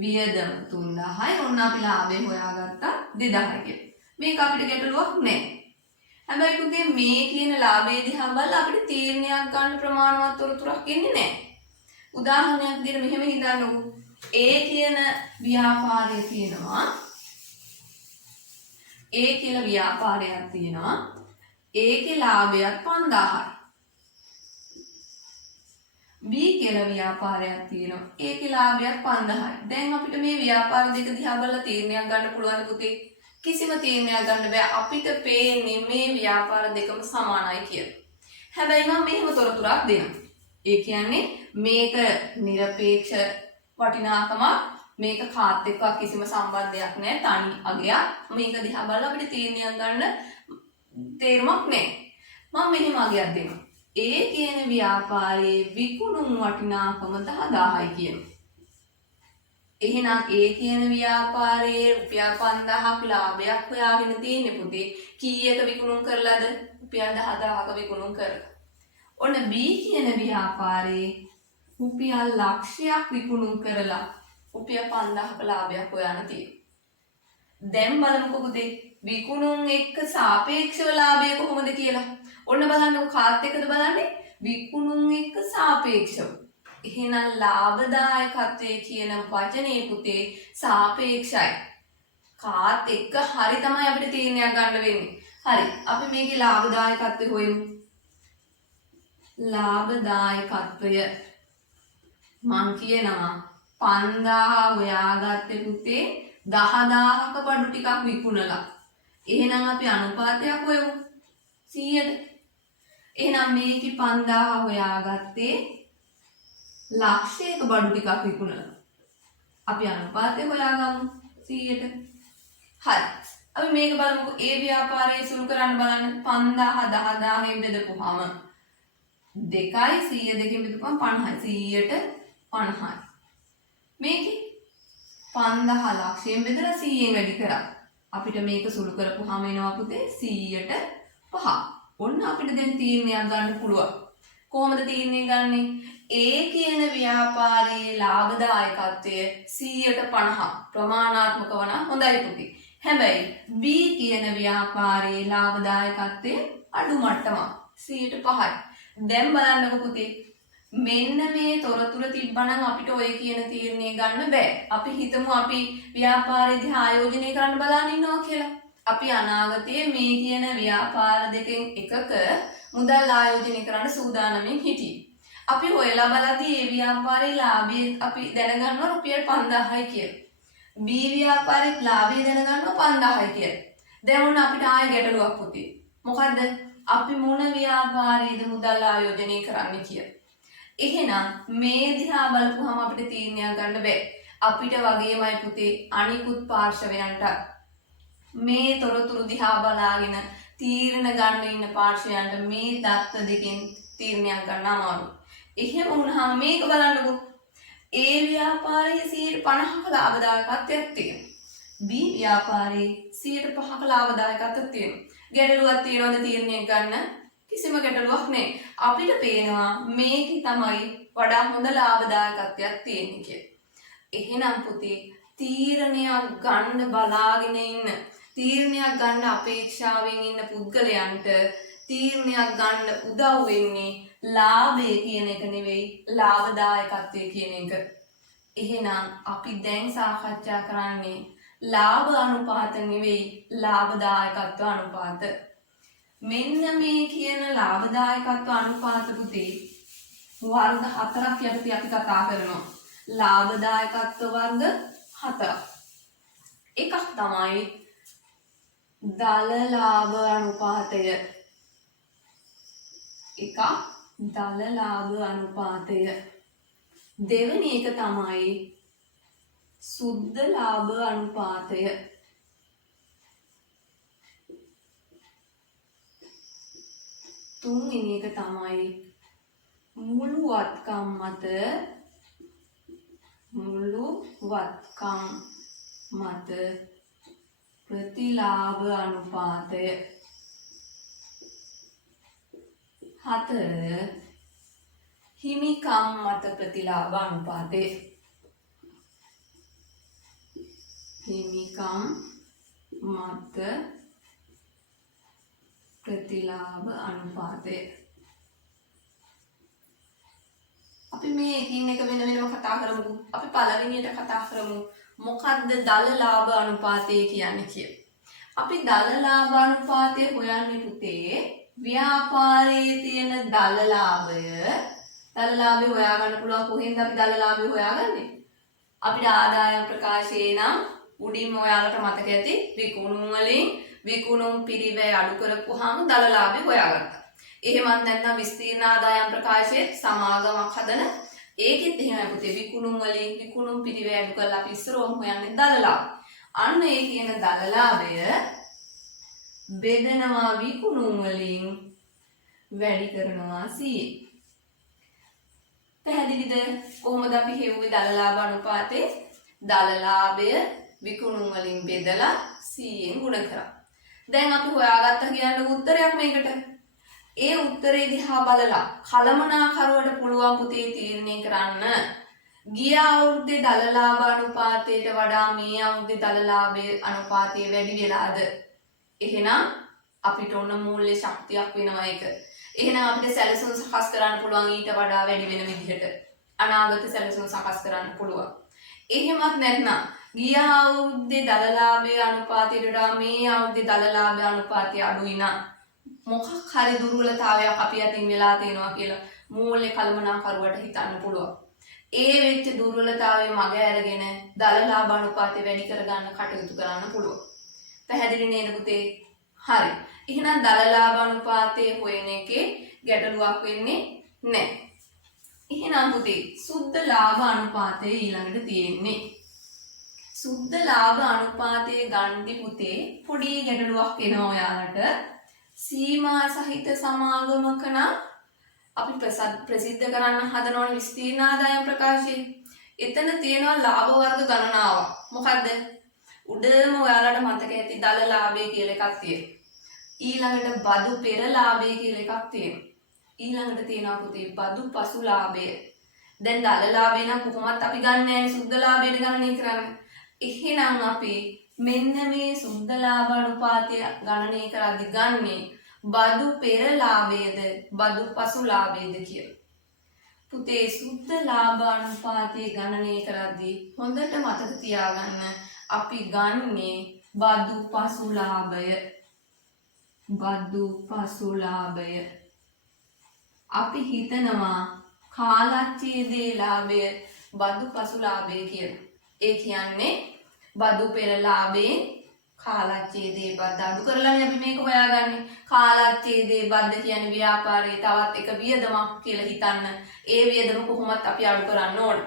වියදම 3000යි ඔන්න අපි ලාභය හොයාගත්තා 2000 කියලා. මේක අපිට ගැටලුවක් නෑ. හැබැයි පුතේ මේ කියන ලාභය දිහා බලලා අපිට තීරණයක් ගන්න ප්‍රමාණවත් තොරතුරක් එන්නේ නෑ. උදාහරණයක් දෙන්න මෙහෙම හිතන්නකෝ. A කියන ව්‍යාපාරය තියෙනවා. A කියලා ව්‍යාපාරයක් තියෙනවා. ඒකේ ලාභයක් 5000යි. B කියලා ව්‍යාපාරයක් තියෙනවා. ඒකේ ලාභයක් 5000යි. දැන් අපිට මේ ව්‍යාපාර දෙක දිහා බලලා තීරණයක් ගන්න පුළුවන් පුතේ. කිසිම තීරණයක් ගන්න බෑ. අපිට පේන්නේ මේ ව්‍යාපාර දෙකම සමානයි කියලා. හැබැයි මම මෙහෙම තොරතුරක් දෙනවා. ඒ කියන්නේ මේක নিরপেක්ෂ වටිනාකමක්, මේක කාත් එක්ක කිසිම සම්බන්ධයක් නැහැ, තනි අගයක්. මේක දිහා බලලා අපිට තීරණයක් ගන්න තේරුමක් නැහැ. මම මෙහෙම අගයක් දෙනවා. A කියන ව්‍යාපාරයේ විකුණුම් වටිනාකම 10000යි කියනවා. එහෙනම් A කියන ව්‍යාපාරයේ රුපියල් 5000ක් ලාභයක් හොයාගෙන තියෙන්නේ පුතේ. කීයක විකුණුම් කරලාද? රුපියල් 10000ක විකුණුම් කරලා. ඔන්න B කියන ව්‍යාපාරයේ රුපියල් ලක්ෂයක් විකුණුම් කරලා රුපියල් 5000ක ලාභයක් හොයන්න තියෙනවා. දැන් බලමුකෝ පුතේ විකුණුම් එක්ක සාපේක්ෂව ලාභය කොහොමද කියලා. ඔන්න බලන්නකො කාත් එක්කද බලන්නේ? විකුණුම් එක්ක සාපේක්ෂව. එහෙනම් ලාභදායකත්වයේ කියන වචනේ පුතේ සාපේක්ෂයි. කාත් එක්ක හරි තමයි අපිට තීරණයක් ගන්න වෙන්නේ. හරි. අපි මේකේ ලාභදායකත්වය හොයමු. ලාභදායකත්වය මං කියනවා 5000 හොයාගත්තේ පුතේ 10000ක බඩු ටිකක් විකුණලා. එහෙනම් අපි අනුපාතයක් හොයමු 100ට. එහෙනම් මේකේ 5000 හොයාගත්තේ ලක්ෂයක බඩු ටිකක් විකුණලා. අපි අනුපාතය හොයාගමු 100ට. හරි. අපි මේක බලමුකෝ. ඒ ව්‍යාපාරයේ සුළු කරන්න බලන්න 5000 10000ෙන් බෙදපුවාම 2යි 100 දෙකෙන් බෙදපුවාම 50යි. 100ට 50යි. මේකේ 5000 ලක්ෂයෙන් බෙදලා 100ෙන් වැඩි කරා. අපිට මේක සුළු කරපුවාම එනවා පුතේ 100ට 5. ඔන්න අපිට දැන් තීරණයක් ගන්න පුළුවන්. කොහොමද තීරණය ගන්නෙ? A කියන ව්‍යාපාරයේ ලාභදායකත්වය 150 ප්‍රමාණාත්මක වන හොඳයි පුතේ. හැබැයි B කියන ව්‍යාපාරයේ ලාභදායකත්වය අඩු මට්ටමක් 105යි. දැන් බලන්නකො පුතේ මෙන්න මේ තොරතුර තිබ්බනම් අපිට ඔය කියන තීරණය ගන්න බෑ. අපි හිතමු අපි ව්‍යාපාරයේදී ආයෝජනය කරන්න බලන් ඉන්නවා කියලා. අපි අනාගතයේ මේ කියන ව්‍යාපාර දෙකෙන් එකක මුදල් ආයෝජනය කරන්න සූදානම්ින් හිටියේ. අපි හොයලා බලද්දී ඒ ව්‍යාපාරයේ ලාභය අපි දැනගන්නවා රුපියල් 5000යි කියලා. B ව්‍යාපාරයේ ලාභය දැනගන්නවා 5000යි කියලා. දැන් උන අපිට ආයෙ ගැටලුවක් පුතේ. මොකද්ද? අපි මොන ව්‍යාපාරයේද මුදල් ආයෝජනය කරන්නේ කියලා. එහෙනම් මේ දිහා බලපුවහම අපිට තීරණයක් ගන්න බෑ. අපිට වගේමයි පුතේ අනිකුත් පාර්ශවයන්ට මේ තොරතුරු දිහා බලාගෙන තීරණ ගන්න ඉන්න පාර්ශවයන්ට මේ දත්ත දෙකෙන් තීරණයක් ගන්න අමාරුයි. එහෙම වුණාම මේක බලන්නකෝ. A ව්‍යාපාරයේ 50ක ලාභදායකත්වයක් තියෙනවා. B ව්‍යාපාරයේ 5ක ලාභදායකත්වයක් තියෙනවා. ගැටලුවක් තියනවද තීරණයක් ගන්න? කිසිම ගැටලුවක් නැහැ. අපිට පේනවා මේකේ තමයි වඩා හොඳ ලාභදායකත්වයක් තියෙන්නේ කියලා. එහෙනම් පුතේ තීරණයක් ගන්න බලාගෙන ඉන්න, තීරණයක් ගන්න අපේක්ෂාවෙන් ඉන්න පුද්ගලයන්ට තීරණයක් ගන්න උදව් වෙන්නේ ලාභය කියන එක නෙවෙයි, ලාභදායකත්වය කියන එක. එහෙනම් අපි දැන් සාකච්ඡා කරන්නේ ලාභ අනුපාත නෙවෙයි, ලාභදායකත්ව අනුපාත. මෙන්න මේ කියන ලාභදායකත්ව අනුපාත පුතේ වර්ග 4ක් යටතේ අපි කතා කරනවා. ලාභදායකත්ව වර්ග 4ක්. එකක් තමයි දල ලාභ අනුපාතය. එකක් දල ලාභ අනුපාතය. දෙවෙනි එක තමයි සුද්ධ ලාභ අනුපාතය. තුන්වෙනි එක තමයි මුළු වත්කම් මත ප්‍රතිලාභ අනුපාතය. 4 හිමිකම් මත ප්‍රතිලාභ අනුපාතය. හිමිකම් මත ප්‍රතිලාභ අනුපාතය. අපි මේ එකින් එක වෙන වෙනම කතා කරමු. අපි පළවෙනියට කතා කරමු මොකද්ද දල ලාභ අනුපාතය කියන්නේ කියලා. අපි දල ලාභ අනුපාතය හොයන්නේ පුතේ ව්‍යාපාරයේ තියෙන දල ලාභය හොයාගන්න පුළුවන්. කොහෙන්ද අපි දල ලාභය හොයාගන්නේ? අපිට ආදායම් ප්‍රකාශයේ නම් උඩින්ම ඔයාලට මතක ඇති විකුණුම් වලින් විකුණුම් පිරිවැය අඩු කරපුවාම දල ලාභය හොයාගත්තා. එහෙමත් නැත්නම් විස්තීර්ණ ආදායම් ප්‍රකාශයේ සමාගමක් හදන ඒකෙත් එහෙමයි පුතේ විකුණුම් වලින් විකුණුම් පිරිවැය අඩු කරලා අපි ඉස්සරෝම හොයන්නේ දල ලාභ. අන්න ඒ කියන දල ලාභය බෙදනවා විකුණුම් වලින් වැඩි කරනවා 100. පැහැදිලිද? කොහොමද අපි හෙව්වේ දල ලාභ අනුපාතේ? දල ලාභය විකුණුම් වලින් බෙදලා 100ෙන් ගුණ කරා. දැන් අපි හොයාගත්ත කියන්න උත්තරයක් මේකට. ඒ උත්තරේ දිහා බලලා කලමනාකරුවට පුළුවන් පුතේ තීරණය කරන්න ගිය අවුරුද්දේ දල ලාභ අනුපාතයට වඩා මේ අවුරුද්දේ දල ලාභයේ අනුපාතය වැඩි වෙලාද? එහෙනම් අපිට ඕන මූල්‍ය ශක්තියක් වෙනවා ඒක. එහෙනම් අපිට සැලසුම් සකස් කරන්න පුළුවන් ඊට වඩා වැඩි වෙන විදිහට. අනාගත සැලසුම් සකස් කරන්න පුළුවන්. එහෙමත් නැත්නම් ගිය අවුරුද්දේ දල ලාභයේ අනුපාතයට වඩා මේ අවුරුද්දේ දල ලාභයේ අනුපාතය අඩුයි නම් මොකක් හරි දුර්වලතාවයක් අපි අතින් වෙලා තියෙනවා කියලා මූල්‍ය කළමනාකරුවට හිතන්න පුළුවන්. ඒ වෙච්ච දුර්වලතාවයේ මග අරගෙන දල ලාභ අනුපාතය වැඩි කරගන්න කටයුතු කරන්න පුළුවන්. පැහැදිලි නේද පුතේ? හරි. එහෙනම් දල ලාභ අනුපාතය හොයන එකේ ගැටලුවක් වෙන්නේ නැහැ. එහෙනම් පුතේ සුද්ධ ලාභ අනුපාතය ඊළඟට තියෙන්නේ. සුද්ධ ලාභ අනුපාතය ගන්නදි පුතේ පොඩි ගැටලුවක් එනවා ඔයාලට. සීමා සහිත සමාගමක නම් අපි ප්‍රසිද්ධ කරන්න හදනවනේ විස්තීර්ණ ආදායම් ප්‍රකාශය. එතන තියෙනවා ලාභ වර්ග ගණනාවක්. මොකද්ද? උඩම ඔයාලට මතක ඇති දල ලාභය කියලා එකක් තියෙනවා. ඊළඟට බදු පෙර ලාභය කියලා එකක් තියෙනවා. ඊළඟට තියෙනවා පුතේ බදු පසු ලාභය. දැන් දල ලාභය නම් කොහොමත් අපි ගන්න නැහැ සුද්ධ ලාභයට ගණනය කරන්න. එහෙනම් අපි මෙන්න මේ සුද්ධ ලාභ අනුපාතය ගණනය කරද්දී ගන්නේ බදු පෙර ලාභයේද බදු පසු ලාභයේද කියලා. පුතේ සුද්ධ ලාභ අනුපාතය ගණනය කරද්දී හොඳට මතක තියාගන්න අපි ගන්නේ බදු පසු ලාභය. බදු පසු ලාභය. අපි හිතනවා කාලච්ඡේදයේ ලාභය බදු පසු ලාභය කියලා. ඒ කියන්නේ බදු පෙර ලාභයෙන් කාලච්ඡේදයේ බද්ධ අඩු කරලානේ අපි මේක හොයාගන්නේ. කාලච්ඡේදයේ බද්ධ කියන්නේ ව්‍යාපාරයේ තවත් එක වියදමක් කියලා හිතන්න. ඒ වියදම කොහොමත් අපි අඩු කරන්න ඕන.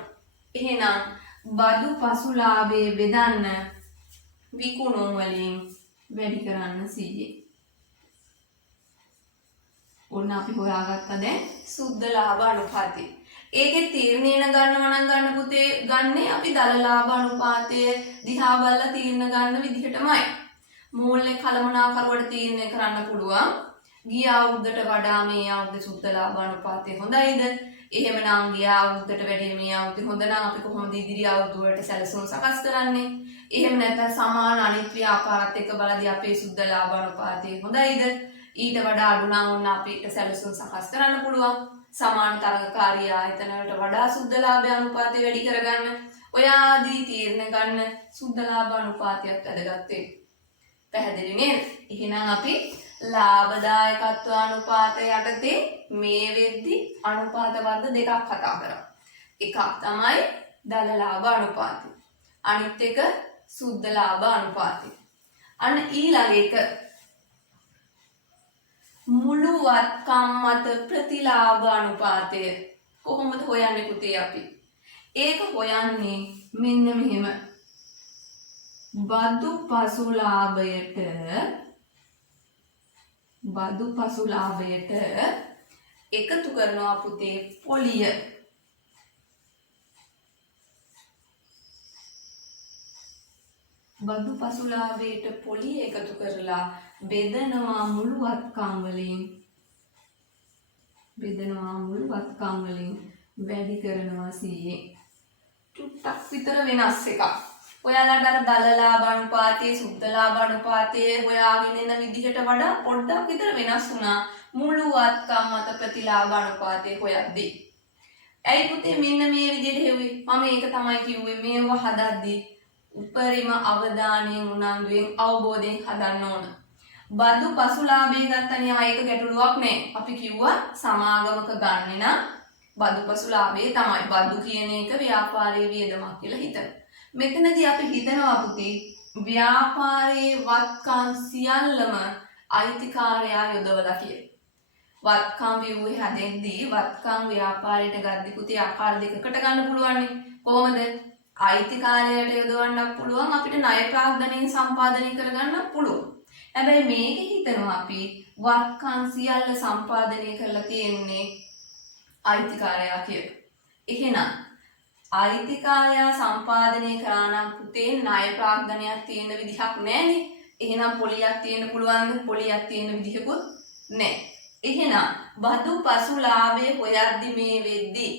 එහෙනම් බදු පසුලාභයේ බෙදන්න විකුණුම් වලින් වැඩි කරන්න 100. ඔන්න අපි හොයාගත්තා දැන් සුද්ධ ලාභ අනුපාතය. ඒකේ තීරණය ගන්නව නම් ගන්න පුතේ ගන්නේ අපි දල ලාභ අනුපාතය දිහා බලලා තීරණ ගන්න විදිහටමයි. මූල්‍ය කළමනාකරුවට තීරණය කරන්න පුළුවන්. ගිය අවුරුද්දට වඩා මේ අවුරුද්ද සුද්ධ ලාභ අනුපාතය හොඳයිද? එහෙමනම් ගිය අවුරුද්දට වැඩිය මේ අවුරුද්ද හොඳ නම් අපි කොහොමද ඉදිරි අවුරුදු වලට සැලසුම් සකස් කරන්නේ? එහෙම නැත්නම් සමාන අනිත් ව්‍යාපාරات එක්ක බලදී අපේ සුද්ධ ලාභ අනුපාතය හොඳයිද? ඊට වඩා අඩු නම් ඔන්න අපිට සැලසුම් සකස් කරන්න පුළුවන්. සමාන තරගකාරී ආයතන වලට වඩා සුද්ධ ලාභ අනුපාතය වැඩි කරගන්න ඔය ආදී තීරණ ගන්න සුද්ධ ලාභ අනුපාතයත් වැදගත් වෙයි. පැහැදිලි නේද? එහෙනම් අපි ලාභදායකත්ව අනුපාතය යටතේ මේ වෙද්දි අනුපාත වර්ග දෙකක් කතා කරා. එකක් තමයි දල ලාභ අනුපාතය. අනිත් එක සුද්ධ ලාභ අනුපාතය. අන්න ඊළඟ එක මුළු වත්කම් මත ප්‍රතිලාභ අනුපාතය කොහොමද හොයන්නේ පුතේ අපි? ඒක හොයන්නේ මෙන්න මෙහෙම. බදු පසුලාභයට එකතු කරනවා පුතේ පොලිය. බදු පසුලාභයට පොලිය එකතු කරලා බෙදනවා මුළු වත්කම් වලින් වැඩි කරනවා 100. චුට්ටක් විතර වෙනස් එකක්. ඔයාලට අර දල ලාභ අනුපාතයේ සුද්ධ ලාභ අනුපාතයේ හොයාගෙන යන විදිහට වඩා පොඩ්ඩක් විතර වෙනස් වුණා මුළු වත්කම් මත ප්‍රතිලාභ අනුපාතයේ හොයද්දී. ඇයි පුතේ මෙන්න මේ විදිහට හෙව්වේ? මම ඒක තමයි කිව්වේ මේව හදද්දී උපරිම අවධානයෙන් උනන්දුවෙන් අවබෝධයෙන් හදන්න ඕන. බදු පසුලාභය ගත්තනේ ආයක ගැටලුවක් නෑ. අපි කිව්වා සමාගමක ගන්න නම් බදු පසුලාභය තමයි. බදු කියන එක ව්‍යාපාරයේ වියදමක් කියලා හිතන. මෙතනදී අපි හිතනවා පුතේ ව්‍යාපාරයේ වත්කම් සියල්ලම අයිතිකාරයා යොදවලා කියලා. වත්කම් ව්‍යුහය හදෙද්දී වත්කම් ව්‍යාපාරයට ගද්දි පුතේ ආකාර දෙකකට ගන්න පුළුවන්. කොහොමද? අයිතිකාරයට යොදවන්නත් පුළුවන්, අපිට ණය ප්‍රාග්ධනයෙන් සම්පාදනය කරගන්නත් පුළුවන්. හැබැයි මේකේ හිතනවා අපි වත්කම් සියල්ල සම්පාදනය කරලා තියෙන්නේ අයිතිකාරයා කියලා. එහෙනම් අයිතිකාරයා සම්පාදනය කරා නම් පුතේ ණය ප්‍රාග්ධනයක් තියෙන විදිහක් නැහැනේ. එහෙනම් පොලියක් තියෙන්න පුළුවන්ද? පොලියක් තියෙන විදිහකුත් නැහැ. එහෙනම් බදු පසුලාභය හොයද්දි මේ වෙද්දී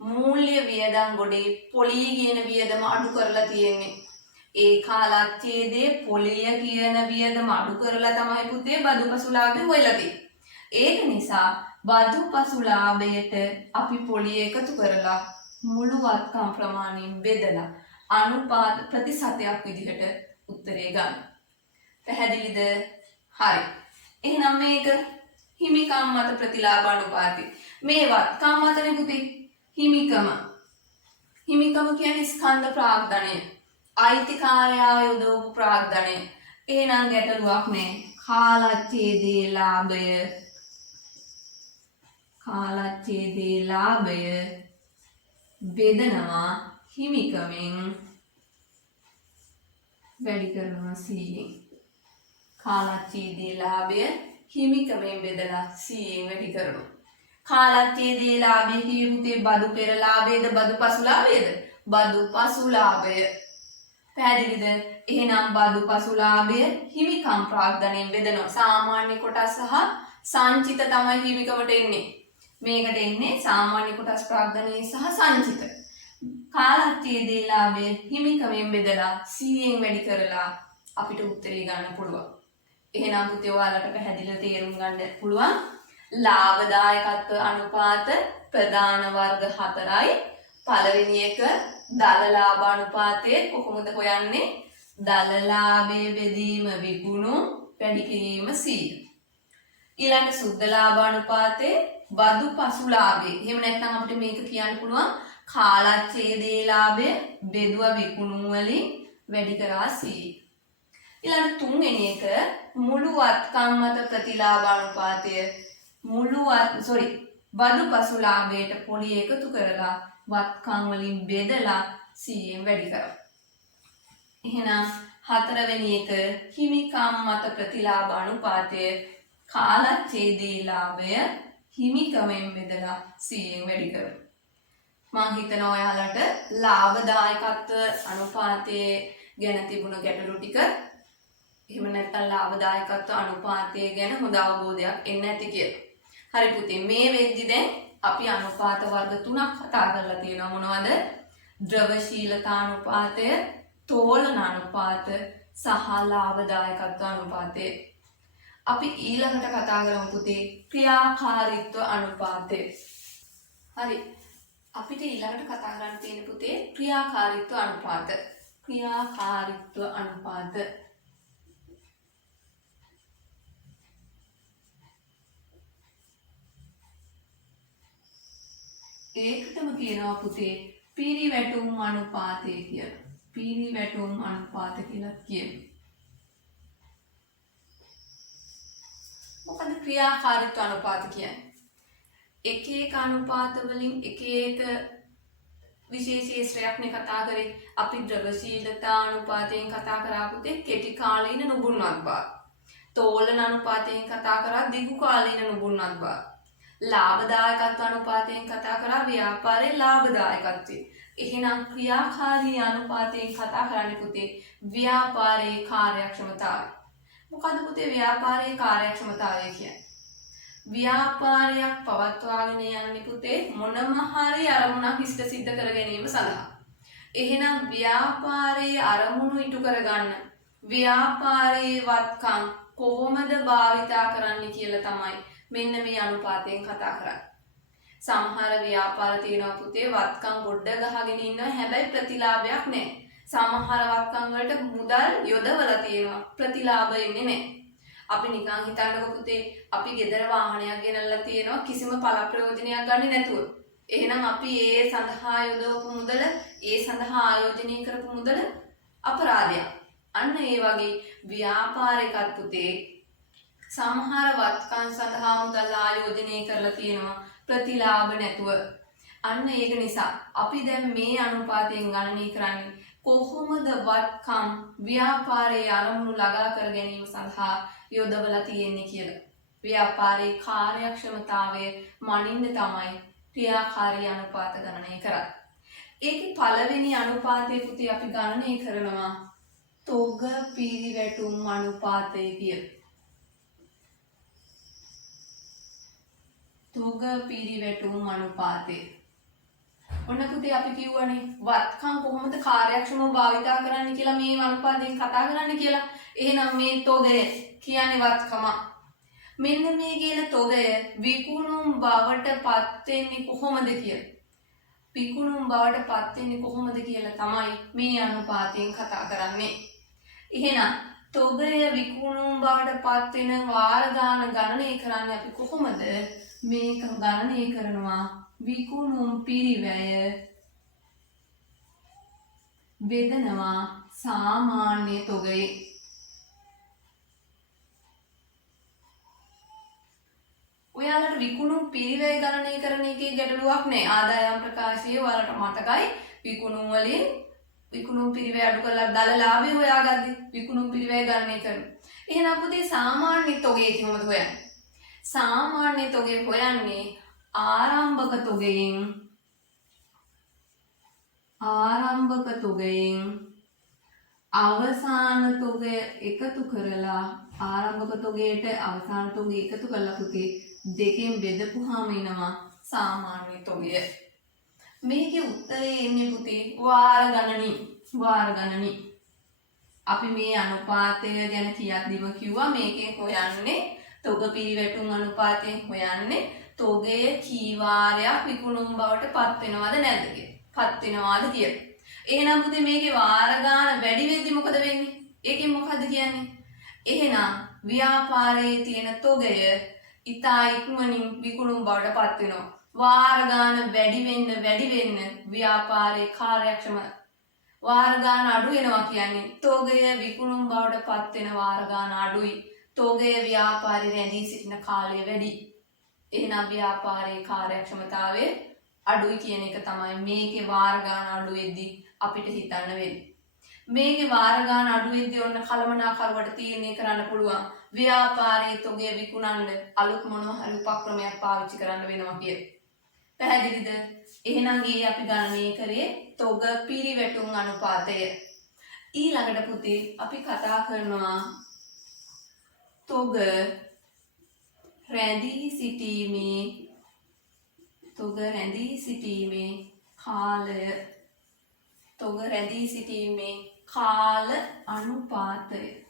මූල්‍ය වියදම් ගොඩේ පොලිය කියන වියදම අඩු කරලා තියෙන්නේ. ඒ කාලච්ඡේදයේ පොලිය කියන වියදම අඩු කරලා තමයි පුතේ බදු පසුලාභය හොයලා තියෙන්නේ. ඒක නිසා බදු පසුලාභයට අපි පොලිය එකතු කරලා මුළු වත්කම් ප්‍රමාණයෙන් බෙදලා අනුපාත ප්‍රතිශතයක් විදිහට උත්තරේ ගන්න. පැහැදිලිද? හරි. එහෙනම් මේක හිමිකම් මත ප්‍රතිලාභ අනුපාතය. මේ වත්කම් මතනේ පුතේ හිමිකම කියන්නේ ස්කන්ධ ප්‍රාග්ධනය. අයිතිකාරයා යොදවපු ප්‍රාග්ධනය. එහෙනම් ගැටලුවක් නෑ. කාලච්ඡේදයේ ලාභය බෙදනවා හිමිකමෙන් වැඩි කරනවා 100. කාලච්ඡේදයේ ලාභය හිමිකමෙන් බෙදලා 100ෙන් වැඩි කරනවා. කාලච්ඡේදයේ ලාභය කියේ පුතේ බදු පෙර ලාභයේද බදු පසු ලාභයේද? බදු පසු ලාභය. පැහැදිලිද? එහෙනම් බදු පසු ලාභය හිමිකම් ප්‍රාග්ධනයෙන් බෙදනවා. සාමාන්‍ය කොටස් සහ සංචිත තමයි හිමිකමට එන්නේ. මේකට එන්නේ සාමාන්‍ය කොටස් ප්‍රාග්ධනයේ සහ සංචිත. කාලච්ඡේදයේ ලාභය හිමිකමෙන් බෙදලා 100ෙන් වැඩි කරලා අපිට උත්තරේ ගන්න පුළුවන්. එහෙනම් පුතේ ඔයාලට පැහැදිලිව තේරුම් ගන්න පුළුවන්. ලාභදායකත්ව අනුපාත ප්‍රධාන වර්ග 4යි. පළවෙනි එක දල ලාභ අනුපාතය කොහොමද හොයන්නේ? දල ලාභයේ බෙදීම විකුණුම් වැඩි කිරීම 100. ඊළඟ සුද්ධ ලාභ අනුපාතේ බදු පසු ලාභය. එහෙම නැත්නම් අපිට මේක කියන්න පුළුවන් කාලච්ඡේදයේ ලාභය බෙදුව විකුණුම් වලින් වැඩි කරා 100. ඊළඟ තුන්වෙනි එක මුළු වත්කම් මත ප්‍රතිලාභ අනුපාතය බදු පසු ලාභයට පොලි එකතු කරලා වත්කම් වලින් බෙදලා 100ෙන් වැඩි කරනවා. එහෙනම් හතරවෙනි එක හිමිකම් මත ප්‍රතිලාභ අනුපාතය කාලච්ඡේදී ලාභය හිමිකමෙන් බෙදලා 100ෙන් වැඩි කරනවා. මම හිතනවා ඔයාලට ලාභදායකත්ව අනුපාතයේ ගැන තිබුණ ගැටලු ටික එහෙම නැත්නම් ලාභදායකත්ව අනුපාතය ගැන හොඳ අවබෝධයක් එන්න ඇති කියලා. හරි පුතේ මේ වෙද්දි දැන් අපි අනුපාත වර්ග තුනක් කතා කරලා තියෙනවා. මොනවද? ද්‍රවශීලතානුපාතය, තෝලන අනුපාත සහ ලාභදායකත්ව අනුපාතය. අපි ඊළඟට කතා කරමු පුතේ ක්‍රියාකාරීත්ව අනුපාතය. හරි. අපිට ඊළඟට කතා කරන්න තියෙන පුතේ ක්‍රියාකාරීත්ව අනුපාත. ක්‍රියාකාරීත්ව අනුපාත. ඒකටම කියනවා පුතේ පිරිවැටුම් අනුපාතය කියලා. පිරිවැටුම් අනුපාත කියලා කියනවා. මොකද ක්‍රියාකාරීත්ව අනුපාත කියන්නේ? එක එක අනුපාත වලින් එක එක විශේෂීස්ත්‍රයක් නේ කතා කරේ. අපි ද්‍රවශීලතා අනුපාතයෙන් කතා කරා පුතේ කෙටි කාලීන නුබුන්වත් බව. තෝලන අනුපාතයෙන් කතා කරා දිගු කාලීන නුබුන්වත් බව. ලාභදායකත්ව අනුපාතයෙන් කතා කරා ව්‍යාපාරයේ ලාභදායකත්වය. එහෙනම් ක්‍රියාකාරී අනුපාතයෙන් කතා කරන්නේ පුතේ ව්‍යාපාරයේ කාර්යක්ෂමතාවය. මොකද පුතේ ව්‍යාපාරයේ කාර්යක්ෂමතාවය කියන්නේ? ව්‍යාපාරයක් පවත්වාගෙන යන්නේ පුතේ මොනම හරි අරමුණක් ඉෂ්ට සිද්ධ කර ගැනීම සඳහා. එහෙනම් ව්‍යාපාරයේ අරමුණු ඉටු කරගන්න ව්‍යාපාරයේ වත්කම් කොහොමද භාවිතා කරන්න කියලා තමයි මෙන්න මේ අනුපාතයෙන් කතා කරන්නේ. සමහර ව්‍යාපාර තියෙනවා පුතේ වත්කම් ගොඩ ගහගෙන ඉන්නවා හැබැයි ප්‍රතිලාභයක් නැහැ. සමහර වත්කම් වලට මුදල් යොදවලා තියෙනවා ප්‍රතිලාභ එන්නේ නැහැ. අපි නිකන් හිතන්නකො පුතේ අපි ගෙදර වාහනයක් ගෙනල්ලා තියෙනවා කිසිම පළ ප්‍රයෝජනයක් ගන්නේ නැතුව. එහෙනම් අපි ඒ සඳහා යොදවපු මුදල ඒ සඳහා ආයෝජනය කරපු මුදල අපරාධයක්. අන්න ඒ වගේ ව්‍යාපාරිකත් පුතේ සමහර වත්කම් සඳහා මුදල් ආයෝජනය කරලා තියෙනවා ප්‍රතිලාභ නැතුව. අන්න ඒක නිසා අපි දැන් මේ අනුපාතයෙන් ගණනය කරන්නේ කොහොමද වත්කම් ව්‍යාපාරයේ අරමුණු ළඟා කර ගැනීම සඳහා යොදවලා තියෙන්නේ කියලා. ව්‍යාපාරයේ කාර්යක්ෂමතාවය මනින්න තමයි ක්‍රියාකාරී අනුපාත ගණනය කරන්නේ. ඒකේ පළවෙනි අනුපාතයේ පුතේ අපි ගණනය කරනවා තොග පිරිවැටුම් අනුපාතය කියලා. තොග පිරිවැටුම් අනුපාතය. ඔන්න පුතේ අපි කියවනේ වත්කම් කොහොමද කාර්යක්ෂමව භාවිතා කරන්න කියලා මේ අනුපාතයෙන් කතා කරන්න කියලා. එහෙනම් මේ තොගය කියන්නේ වත්කම. මෙන්න මේ කියන තොගය විකුණුම් බවට පත් වෙන්නේ කොහොමද කියලා. විකුණුම් බවට පත් වෙන්නේ කොහොමද කියලා තමයි මේ අනුපාතයෙන් කතා කරන්නේ. එහෙනම් තොගය විකුණුම් බවට පත් වෙන වාර ගාන ගණනය කරන්නේ අපි කොහොමද? මේක ගණනය කරනවා විකුණුම් පිරිවැය බෙදනවා සාමාන්‍ය තොගයේ. ඔයාලට විකුණුම් පිරිවැය ගණනය කරන එකේ ගැටලුවක් නැහැ. ආදායම් ප්‍රකාශය ඔයාලට මතකයි. විකුණුම් වලින් විකුණුම් පිරිවැය අඩු කරලා දාලා ලාභය හොයාගද්දි විකුණුම් පිරිවැය ගණනය කරනවා. එහෙනම් පුතේ සාමාන්‍ය තොගයේ කොහොමද හොයන්නේ? සාමාන්‍ය තොගය හොයන්නේ ආරම්භක තොගයෙන් අවසාන තොගය එකතු කරලා ආරම්භක තොගයට අවසාන තොගය එකතු කරලා පුතේ දෙකෙන් බෙදපුවාම එනවා සාමාන්‍ය තොගය. මේකේ උත්තරේ එන්නේ පුතේ වාර ගණනින්. අපි මේ අනුපාතය ගැන කියද්දිම කිව්වා මේකෙන් හොයන්නේ තොග පිරිවැටුම් අනුපාතයෙන් හොයන්නේ තොගය කී වාරයක් විකුණුම් බවට පත් වෙනවද නැද්ද කියලා. එහෙනම් පුතේ මේකේ වාර ගාන වැඩි වෙද්දි මොකද වෙන්නේ? ඒකෙන් මොකද්ද කියන්නේ? එහෙනම් ව්‍යාපාරයේ තියෙන තොගය ඉතා ඉක්මනින් විකුණුම් බවට පත් වෙනවා. වාර ගාන වැඩි වෙන්න ව්‍යාපාරයේ වාර ගාන අඩු වෙනවා කියන්නේ තෝගය විකුණුම් බවට පත් වෙන වාර ගාන අඩුයි. තෝගය ව්‍යාපාරේ රැඳී සිටින කාලය වැඩි. එහෙනම් ව්‍යාපාරයේ කාර්යක්ෂමතාවය අඩුයි කියන එක තමයි මේකේ වාර ගාන අඩු වෙද්දී අපිට හිතන්න වෙන්නේ. මේකේ වාර ගාන අඩු වෙද්දී ඔන්න කළමනාකරුවට තීරණය කරන්න පුළුවන් ව්‍යාපාරයේ තොගය විකුණන්න අලුත් මොනවා හරි උපක්‍රමයක් පාවිච්චි කරන්න වෙනවා කියලා. පැහැදිලිද? එහෙනම් ඊයේ අපි ගණනය කරේ තොග පිරිවැටුම් අනුපාතය. ඊළඟට පුතේ අපි කතා කරනවා තොග රැඳී සිටීමේ කාලය. තොග රැඳී සිටීමේ කාල අනුපාතය.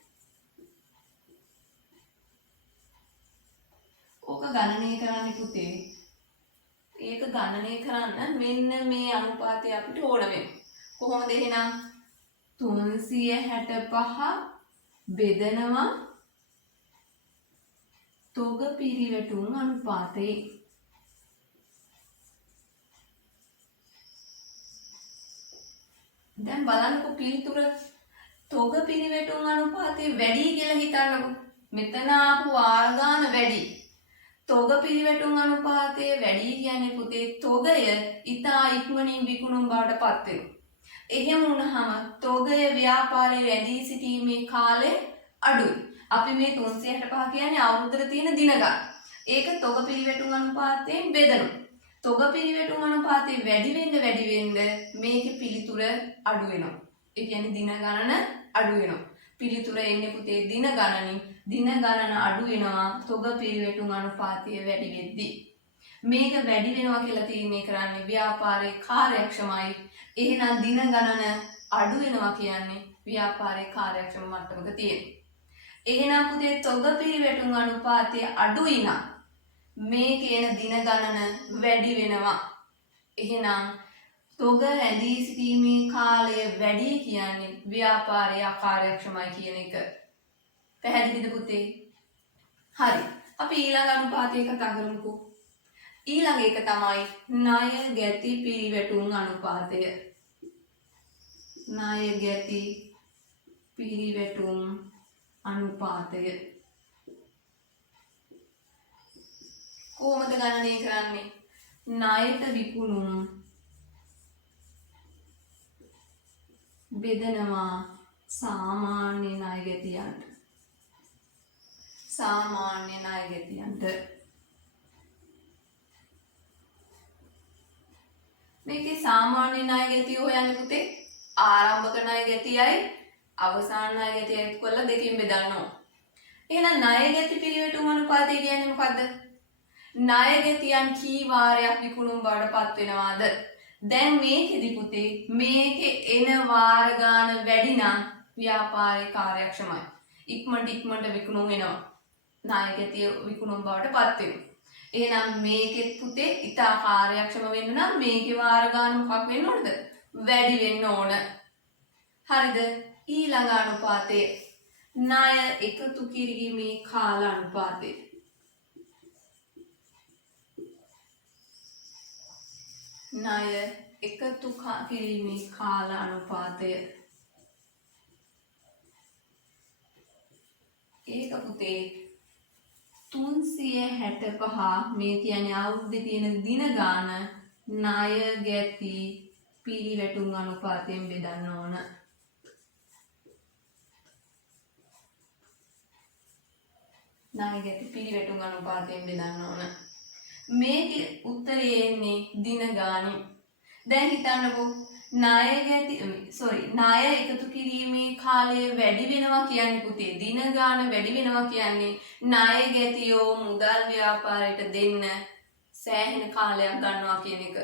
ඕක ගණනය කරන්න පුතේ. ඒක ගණනය කරන්න මෙන්න මේ අනුපාතය අපිට ඕන වෙනවා. කොහොමද එහෙනම් 365 බෙදනවා තොග පිරිවැටුම් අනුපාතයේ. දැන් බලන්නකො පිළිතුර තොග පිරිවැටුම් අනුපාතේ වැඩි කියලා හිතන්නකො. මෙතන ආපු වාර ගාන වැඩි. තොග පිරිවැටුම් අනුපාතයේ වැඩි කියන්නේ පුතේ තොගය ඉතා ඉක්මනින් විකුණුම් බවට පත් වෙනවා. එහෙම වුණාම තොගය ව්‍යාපාරයේ රැඳී සිටීමේ කාලය අඩුයි. අපි මේ 365 කියන්නේ අවුරුද්දට තියෙන දින ගණන. ඒක තොග පිරිවැටුම් අනුපාතයෙන් බෙදනවා. තොග පිරිවැටුම් අනුපාතය වැඩි වෙන්න මේකේ පිළිතුර අඩු වෙනවා. ඒ කියන්නේ දින ගණන අඩු වෙනවා. පිළිතුර එන්නේ පුතේ දින ගණනින්. දින ගණන අඩු වෙනවා තොග පිරිවැටුම් අනුපාතය වැඩි වෙද්දී. මේක වැඩි වෙනවා කියලා තීරණය කරන්නේ ව්‍යාපාරයේ කාර්යක්ෂමයි. එහෙනම් දින ගණන අඩු වෙනවා කියන්නේ ව්‍යාපාරයේ කාර්යක්ෂම මට්ටමක තියෙනවා. එහෙනම් පුතේ තොග පිරිවැටුම් අනුපාතය අඩුයි නම් මේ කියන දින ගණන වැඩි වෙනවා. එහෙනම් තොග රැඳී සිටීමේ කාලය වැඩි කියන්නේ ව්‍යාපාරයේ අකාර්යක්ෂමයි කියන එක. පැහැදිලිද පුතේ? හරි. අපි ඊළඟ අනුපාතය කතා කරමුකෝ. ඊළඟ එක තමයි ණය ගැති පිරිවැටුම් අනුපාතය. ණය ගැති පිරිවැටුම් අනුපාතය. කොහොමද ගණනය කරන්නේ? ණයට විකුණුම් බෙදනවා සාමාන්‍ය ණය ගැතියන්ට. සාමාන්‍ය ණය ගැතියන්ට. මේකේ සාමාන්‍ය ණය ගැතිය හොයන්නේ පුතේ ආරම්භක ණය ගැතියයි අවසාන ණය ගැතියයි කොල්ල දෙකකින් බෙදන්න ඕන. එහෙනම් ණය ගැති පිරිවැටුම් අනුපාතය කියන්නේ මොකද්ද? ණය ගැතියන් කී වාරයක් විකුණුම් බවට පත් වෙනවාද? දැන් මේකෙදි පුතේ මේකේ එන වාර ගාන වැඩි නම් ව්‍යාපාරයේ කාර්යක්ෂමයි. ඉක්මනට විකුණුම් වෙනවා. ණය ගැතිය විකුණුම් බවට පත් වෙනවා. එහෙනම් මේකෙත් පුතේ ඉතා කාර්යක්ෂම වෙන්න නම් මේකේ වාර ගාන මොකක් වෙන්න ඕනද? වැඩි වෙන්න ඕන. හරිද? ඊළඟ අනුපාතය ණය එකතු කිරීමේ කාල අනුපාතය. ණය එකතු කිරීමේ කාල අනුපාතය. ඒක පුතේ 365 මේ කියන්නේ අවුරුද්දේ තියෙන දින ගාන ණය ගැති පිරිවැටුම් අනුපාතයෙන් බෙදන්න ඕන. ණය ගැති පිරිවැටුම් අනුපාතයෙන් බෙදන්න ඕන. මේකේ උත්තරේ එන්නේ දින ගානින්. දැන් හිතන්නකෝ ණය එකතු කිරීමේ කාලය වැඩි වෙනවා කියන්නේ පුතේ දින ගාන වැඩි වෙනවා කියන්නේ ණය ගැතියෝ මුදල් ව්‍යාපාරයට දෙන්න සෑහෙන කාලයක් ගන්නවා කියන එක.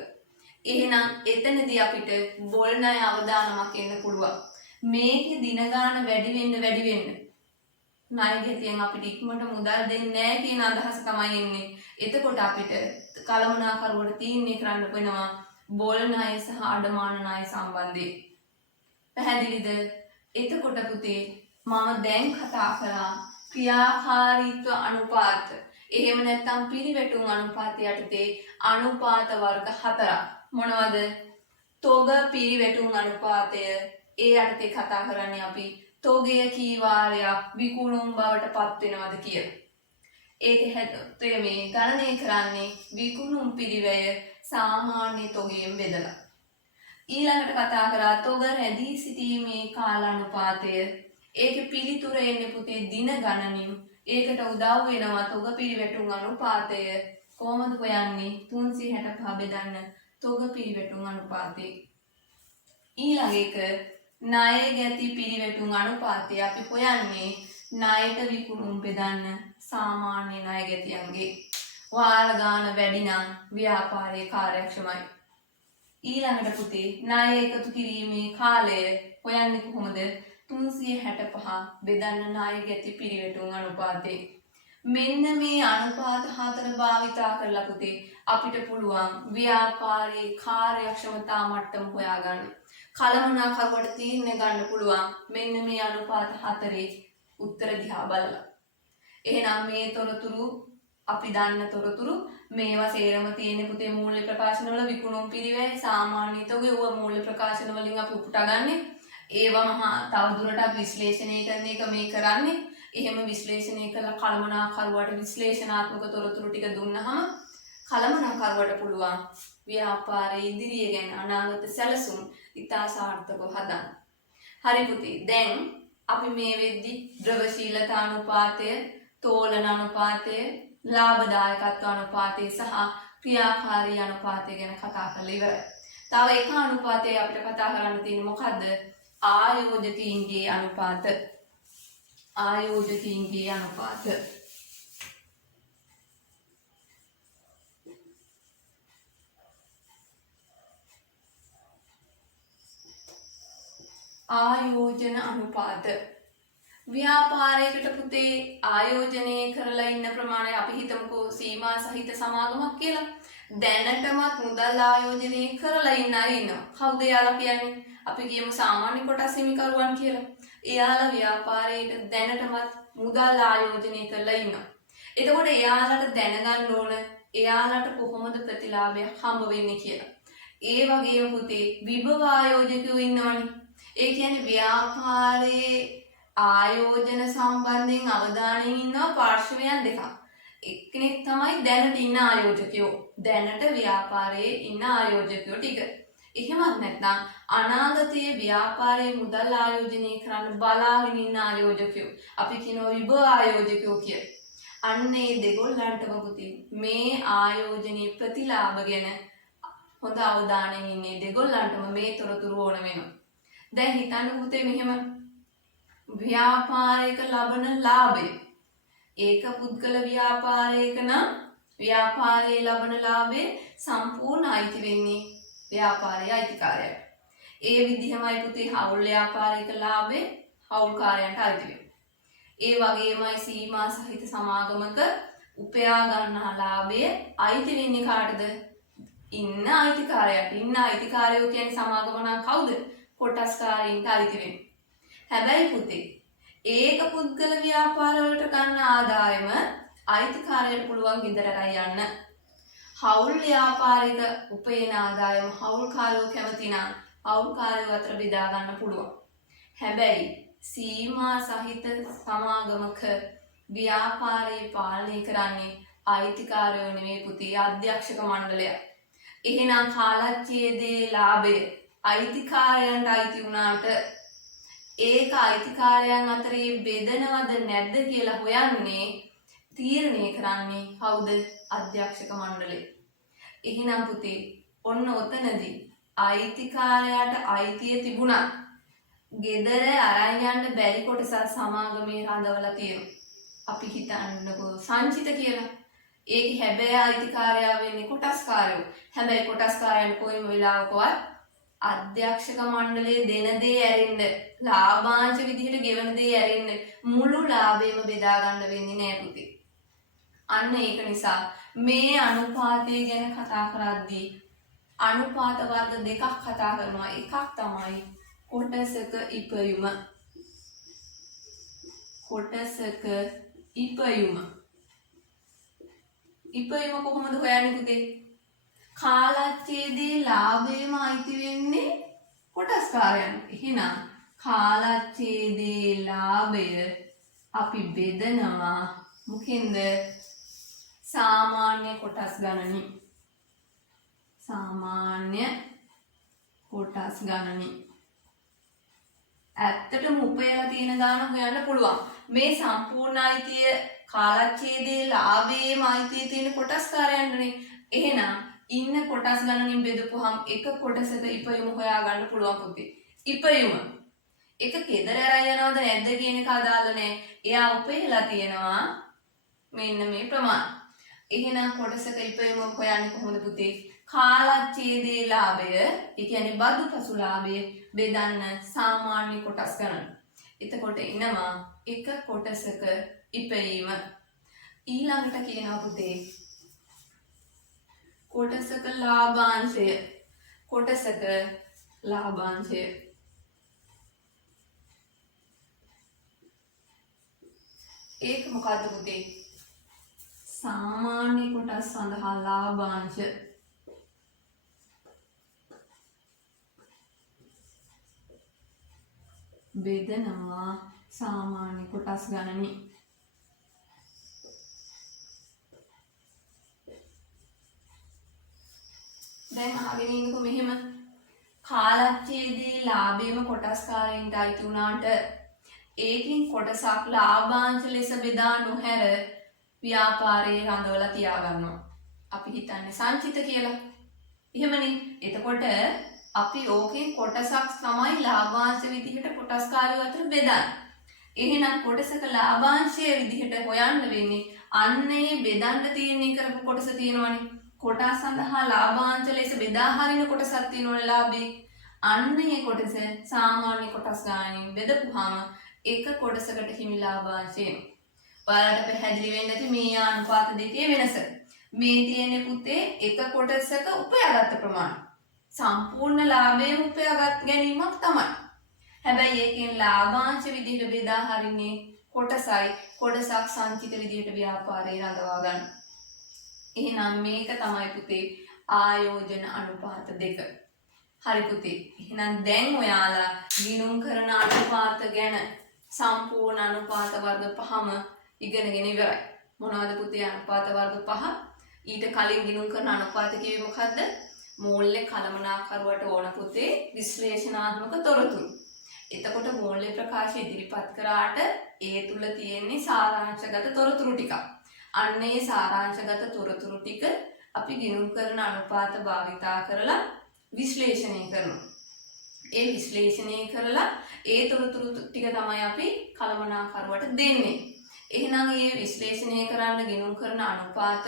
එහෙනම් එතනදී අපිට බොල් ණය අවදානමක් එන්න පුළුවන්. මේකේ දින ගාන වැඩි වෙන්න ණය ගැතියෙන් අපිට ඉක්මනට මුදල් දෙන්නේ නැහැ කියන අදහස තමයි එන්නේ. එතකොට අපිට කළමනාකරුවට තීරණය කරන්න වෙනවා බොල් ණය සහ අඩමාන ණය සම්බන්ධයෙන්. පැහැදිලිද? එතකොට පුතේ මම දැන් කතා කරා ක්‍රියාකාරීත්ව අනුපාත. එහෙම නැත්නම් පිරිවැටුම් අනුපාත යටතේ අනුපාත වර්ග 4ක්. මොනවද? තොග පිරිවැටුම් අනුපාතය ඒ යටතේ කතා කරන්නේ අපි තොගය කී වාරයක් විකුණුම් බවට පත් වෙනවද කියලා. ඒක හැටතේ මේ ගණනය කරන්නේ විකුණුම් පිරිවැය සාමාන්‍ය තොගයෙන් බෙදලා. ඊළඟට කතා කරා තොග රැඳී සිටීමේ කාලානුපාතය. ඒකේ පිළිතුර එන්නේ පුතේ දින ගණනින්. ඒකට උදව් වෙනවා තොග පිරිවැටුම් අනුපාතය. කොහොමද හොයන්නේ? 365 බෙදන්න තොග පිරිවැටුම් අනුපාතය. ඊළඟ එක ණය ගැති පිරිවැටුම් අනුපාතය. අපි හොයන්නේ ණයට විකුණුම් බෙදන්න සාමාන්‍ය ණය ගැතියන්ගේ වාර ගාන වැඩි නම් ව්‍යාපාරයේ කාර්යක්ෂමයි. ඊළඟට පුතේ ණය එකතු කිරීමේ කාලය හොයන්නේ කොහොමද? 365 බෙදන්න ණය ගැති පිරිවැටුම් අනුපාතේ. මෙන්න මේ අනුපාත හතර භාවිතා කරලා පුතේ අපිට පුළුවන් ව්‍යාපාරයේ කාර්යක්ෂමතා මට්ටම හොයාගන්න. කළමනාකරුවට තීරණය ගන්න පුළුවන් මෙන්න මේ අනුපාත හතරේ උත්තර දිහා බලලා. එහෙනම් මේ තොරතුරු අපි දන්න තොරතුරු මේවා සේරම තියෙන පුතේ මූල්‍ය ප්‍රකාශන වල විකුණුම් පිරිවැය සාමාන්‍ය තොගය ඌව මූල්‍ය ප්‍රකාශන වලින් අපි උපුටාගන්නේ. ඒවා මහා තවදුරටත් විශ්ලේෂණය කරන එක මේ කරන්නේ. එහෙම විශ්ලේෂණය කළ කළමනාකරුවට විශ්ලේෂණාත්මක තොරතුරු ටික දුන්නහම කළමනාකරුවට පුළුවන් ව්‍යාපාරයේ ඉදිරිය ගැන අනාගත සැලසුම් ඉතා සාර්ථකව හදන්න. හරි පුතේ දැන් අපි මේ වෙද්දි ද්‍රවශීලතා අනුපාතය, තෝලන අනුපාතය, ලාභදායකත්ව අනුපාතය සහ ක්‍රියාකාරී අනුපාතය ගැන කතා කරලා ඉවරයි. තව එක අනුපාතයක් අපිට කතා කරන්න තියෙන්නේ මොකද්ද? ආයෝජකයින්ගේ අනුපාත. ආයෝජකයින්ගේ අනුපාත. ආයෝජන අනුපාත. ව්‍යාපාරයකට පුතේ ආයෝජනය කරලා ඉන්න ප්‍රමාණය අපි හිතමුකෝ සීමා සහිත සමාගමක් කියලා. දැනටමත් මුදල් ආයෝජනය කරලා ඉන්න අය ඉන්නවා. කවුද එයාලා කියන්නේ? අපි කියමු සාමාන්‍ය කොටස් හිමිකරුවන් කියලා. එයාලා ව්‍යාපාරයට දැනටමත් මුදල් ආයෝජනය කරලා ඉන්නවා. එතකොට එයාලට දැනගන්න ඕන එයාලට කොහොමද ප්‍රතිලාභයක් හම්බ වෙන්නේ කියලා. ඒ වගේම පුතේ විභව ආයෝජකයෝ ඉන්නවනේ. ඒ කියන්නේ ව්‍යාපාරයේ ආයෝජන සම්බන්ධයෙන් අවධානයෙන් ඉන්නවා පාර්ශවයන් දෙකක්. එක්කෙනෙක් තමයි දැනට ඉන්න ආයෝජකයෝ. දැනට ව්‍යාපාරයේ ඉන්න ආයෝජකයෝ ටික. එහෙමත් නැත්නම් අනාගතයේ ව්‍යාපාරයේ මුදල් ආයෝජනය කරන්න බලාගෙන ඉන්න ආයෝජකයෝ. අපි කියනවා විභව ආයෝජකයෝ කියලා. අන්න ඒ දෙගොල්ලන්ටම පුතේ මේ ආයෝජනයේ ප්‍රතිලාභ ගැන හොඳ අවධානයෙන් ඉන්නේ දෙගොල්ලන්ටම මේ තොරතුරු ඕන වෙනවා. දැන් හිතන්න පුතේ මෙහෙම ව්‍යාපාරයක ලබන ලාභය ඒක පුද්ගල ව්‍යාපාරයක නම් ව්‍යාපාරයේ ලබන ලාභය සම්පූර්ණ අයිති වෙන්නේ ව්‍යාපාරයේ අයිතිකාරයාට. ඒ විදිහමයි පුතේ හවුල් ව්‍යාපාරයක ලාභය හවුල්කාරයන්ට අයිති වෙන්නේ. ඒ වගේමයි සීමා සහිත සමාගමක උපයා ගන්නා ලාභය අයිති වෙන්නේ කාටද? ඉන්න අයිතිකාරයාට. ඉන්න අයිතිකාරයෝ කියන්නේ සමාගම නම් කවුද? කොටස්කාරයින්ට අයිති වෙන්නේ. හැබැයි පුතේ ඒක පුද්ගල ව්‍යාපාරවලට ගන්න ආදායම අයිතිකාරයට පුළුවන් ගෙදරට යන්න. හවුල් ව්‍යාපාරික උපයන ආදායම හවුල්කාරයෝ කැමති නම් හවුල්කාරයෝ අතර බෙදා ගන්න පුළුවන්. හැබැයි සීමා සහිත සමාගමක ව්‍යාපාරයේ පාලනය කරන්නේ අයිතිකාරයෝ නෙමෙයි පුතේ අධ්‍යක්ෂක මණ්ඩලය. එහෙනම් කාලච්ඡේදයේ ලාභය අයිතිකාරයන්ට අයිති වුණාට ඒක අයිතිකාරයන් අතරේ බෙදනවද නැද්ද කියලා හොයන්නේ තීරණය කරන්නේ කවුද? අධ්‍යක්ෂක මණ්ඩලය. එහෙනම් පුතේ ඔන්න ඔතනදී අයිතිකාරයාට අයිතිය තිබුණා. ගෙදර අරන් යන්න බැරි කොටසක් සමාගමේ රඳවලා තියෙනවා. අපි හිතන්නකෝ සංචිත කියලා. ඒක හැබැයි අයිතිකාරයා වෙන්නේ කොටස්කාරයෝ. හැබැයි කොටස්කාරයන් කොයිම වෙලාවකවත් අධ්‍යක්ෂක මණ්ඩලයේ දෙන දේ ඇරෙන්න ලාභාංශ විදිහට ගෙවන දේ ඇරෙන්න මුළු ලාභයම බෙදා ගන්න වෙන්නේ නෑ පුතේ. අන්න ඒක නිසා මේ අනුපාතය ගැන කතා කරද්දී අනුපාත වර්ග දෙකක් කතා කරනවා. එකක් තමයි කොටසක ඉපයුම. කොටසක ඉපයුම. ඉපයුම කොහොමද හොයන්නේ පුතේ? කාලච්ඡේදයේ ලාභයම අයිති වෙන්නේ කොටස්කාරයන්ට. එහෙනම් කාලච්ඡේදයේ ලාභය අපි බෙදනවා මොකෙන්ද? සාමාන්‍ය කොටස් ගණනින්. සාමාන්‍ය කොටස් ගණනින්. ඇත්තටම උපයලා තියෙන ගාන හොයන්න පුළුවන්. මේ සම්පූර්ණ අයිතිය කාලච්ඡේදයේ ලාභයේම අයිතිය තියෙන කොටස්කාරයන්ටනේ. එහෙනම් ඉන්න කොටස් ගණනින් බෙදපුවහම එක කොටසක ඉපයුම හොයාගන්න පුළුවන් පුතේ. ඉපයුම එක කෙදර ඇරයි යනවද නැද්ද කියන එක අදාළ නැහැ. එයා උපයලා තියෙනවා මෙන්න මේ ප්‍රමාණය. එහෙනම් කොටසක ඉපයුම හොයන්නේ කොහොමද පුතේ? කාලච්ඡේදයේ ලාභය, ඒ කියන්නේ බදුපසු ලාභය බෙදන්න සාමාන්‍ය කොටස් ගණන. එතකොට එනවා එක කොටසක ඉපයීම. ඊළඟට කියනවා පුතේ කොටසක ලාභාංශය. කොටසක ලාභාංශය. ඒක මොකද්ද පුතේ? සාමාන්‍ය කොටස් සඳහා ලාභාංශ. බෙදනවා සාමාන්‍ය කොටස් ගණනින්. දැන් අහගෙන ඉන්නකො මෙහෙම කාලච්ඡේදයේ ලාභයම කොටස්කාරයින්ට අයිති වුණාට ඒකින් කොටසක් ලාභාංශ ලෙස බෙදා නොහැර ව්‍යාපාරයේ රඳවලා තියාගන්නවා. අපි හිතන්නේ සංචිත කියලා. එහෙමනේ. එතකොට අපි ඕකෙන් කොටසක් තමයි ලාභාංශ විදිහට කොටස්කාරයෝ අතර බෙදන්නේ. එහෙනම් කොටසක ලාභාංශය විදිහට හොයන්න වෙන්නේ අන්නේ බෙදන්න තීරණය කරපු කොටස තියෙනවනේ. කොටස් සඳහා ලාභාංශ ලෙස බෙදා හරින කොටසක් තියෙනවනේ ලාභේ. අන්නේ කොටස සාමාන්‍ය කොටස් ගණනින් බෙදපුවාම එක කොටසකට හිමි ලාභාංශය එනවා. ඔයාලට පැහැදිලි වෙන්නේ නැති මේ අනුපාත දෙකේ වෙනස. මේ තියෙන්නේ පුතේ එක කොටසක උපයාගත් ප්‍රමාණය. සම්පූර්ණ ලාභයෙන් උපයාගත් ගැනීමක් තමයි. හැබැයි ඒකෙන් ලාභාංශ විදිහට බෙදා හරින්නේ කොටසයි. කොටසක් සංචිත විදිහට ව්‍යාපාරේ රඳවා ගන්න. එහෙනම් මේක තමයි පුතේ ආයෝජන අනුපාත දෙක. හරි පුතේ. එහෙනම් දැන් ඔයාලා ගිණුම් කරන අනුපාත ගැන සම්පූර්ණ අනුපාත වර්ග පහම ඉගෙනගෙන ඉවරයි. මොනවද පුතේ අනුපාත වර්ග පහ? ඊට කලින් ගිණුම් කරන අනුපාත කිව්වේ මොකද්ද? මූල්‍ය කළමනාකරුවට ඕන පුතේ විශ්ලේෂණාත්මක තොරතුරු. එතකොට මූල්‍ය ප්‍රකාශ ඉදිරිපත් කරාට ඒ තුල තියෙන්නේ සාරාංශගත තොරතුරු ටිකක්. අන්න ඒ සාරාංශගත තොරතුරු ටික අපි ගිණුම් කරන අනුපාත භාවිතා කරලා විශ්ලේෂණය කරනවා. ඒ විශ්ලේෂණය කරලා ඒ තොරතුරු ටික තමයි අපි කළමනාකරුවට දෙන්නේ. එහෙනම් මේ විශ්ලේෂණය කරන්න ගිණුම් කරන අනුපාත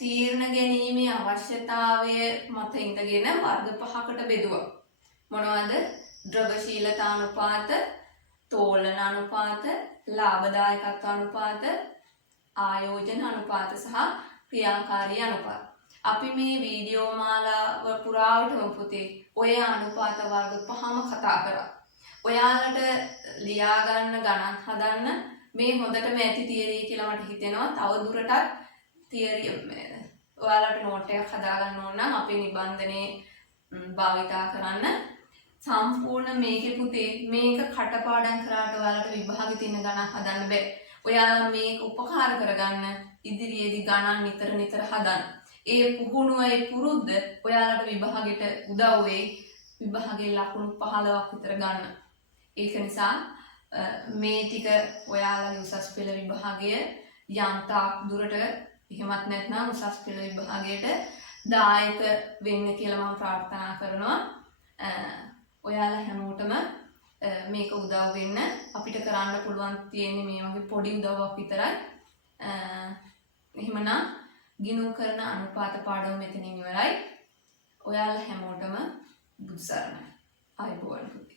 තීරණ ගැනීමේ අවශ්‍යතාවය මත ඉඳගෙන වර්ග පහකට බෙදුවා. මොනවද? ද්‍රවශීලතා අනුපාත, තෝලන අනුපාත, ලාභදායකත්ව අනුපාත, ආයෝජන අනුපාත සහ ක්‍රියාකාරී අනුපාත. අපි මේ වීඩියෝ මාලාව පුරාවටම පුතේ ඔය අනුපාත වර්ග පහම කතා කරා. ඔයාලට ලියා ගන්න ගණන් හදන්න මේ හොඳටම ඇති තියරි කියලා මට හිතෙනවා. තව දුරටත් තියරි ඔයාලට නෝට් එකක් හදාගන්න ඕන නම් අපේ නිබන්ධනේ භාවිතා කරන්න. සම්පූර්ණ මේකේ පුතේ මේක කටපාඩම් කරාට ඔයාලට විභාගෙ තියෙන ගණන් හදන්න බෑ. ඔයාලා මේක උපකාර කරගන්න ඉදිරියේදී ගණන් නිතර හදන්න. ඒ පුහුණුව ඒ පුරුද්ද ඔයාලට විභාගෙට උදව් වෙයි. විභාගයේ ලකුණු 15ක් විතර ගන්න. ඒක නිසා මේ ටික ඔයාලගේ උසස් පෙළ විභාගය යම්තාක් දුරට එහෙමත් නැත්නම් උසස් පෙළ විභාගයට දායක වෙන්න කියලා මම ප්‍රාර්ථනා කරනවා. ඔයාලා හැමෝටම මේක උදව් වෙන්න අපිට කරන්න පුළුවන් තියෙන්නේ මේ වගේ පොඩි උදව්වක් විතරයි. එහෙමනම් ගිණුම් කරන අනුපාත පාඩම මෙතනින් ඉවරයි. ඔයාලා හැමෝටම බුදු සරණයි. ආයුබෝවන්.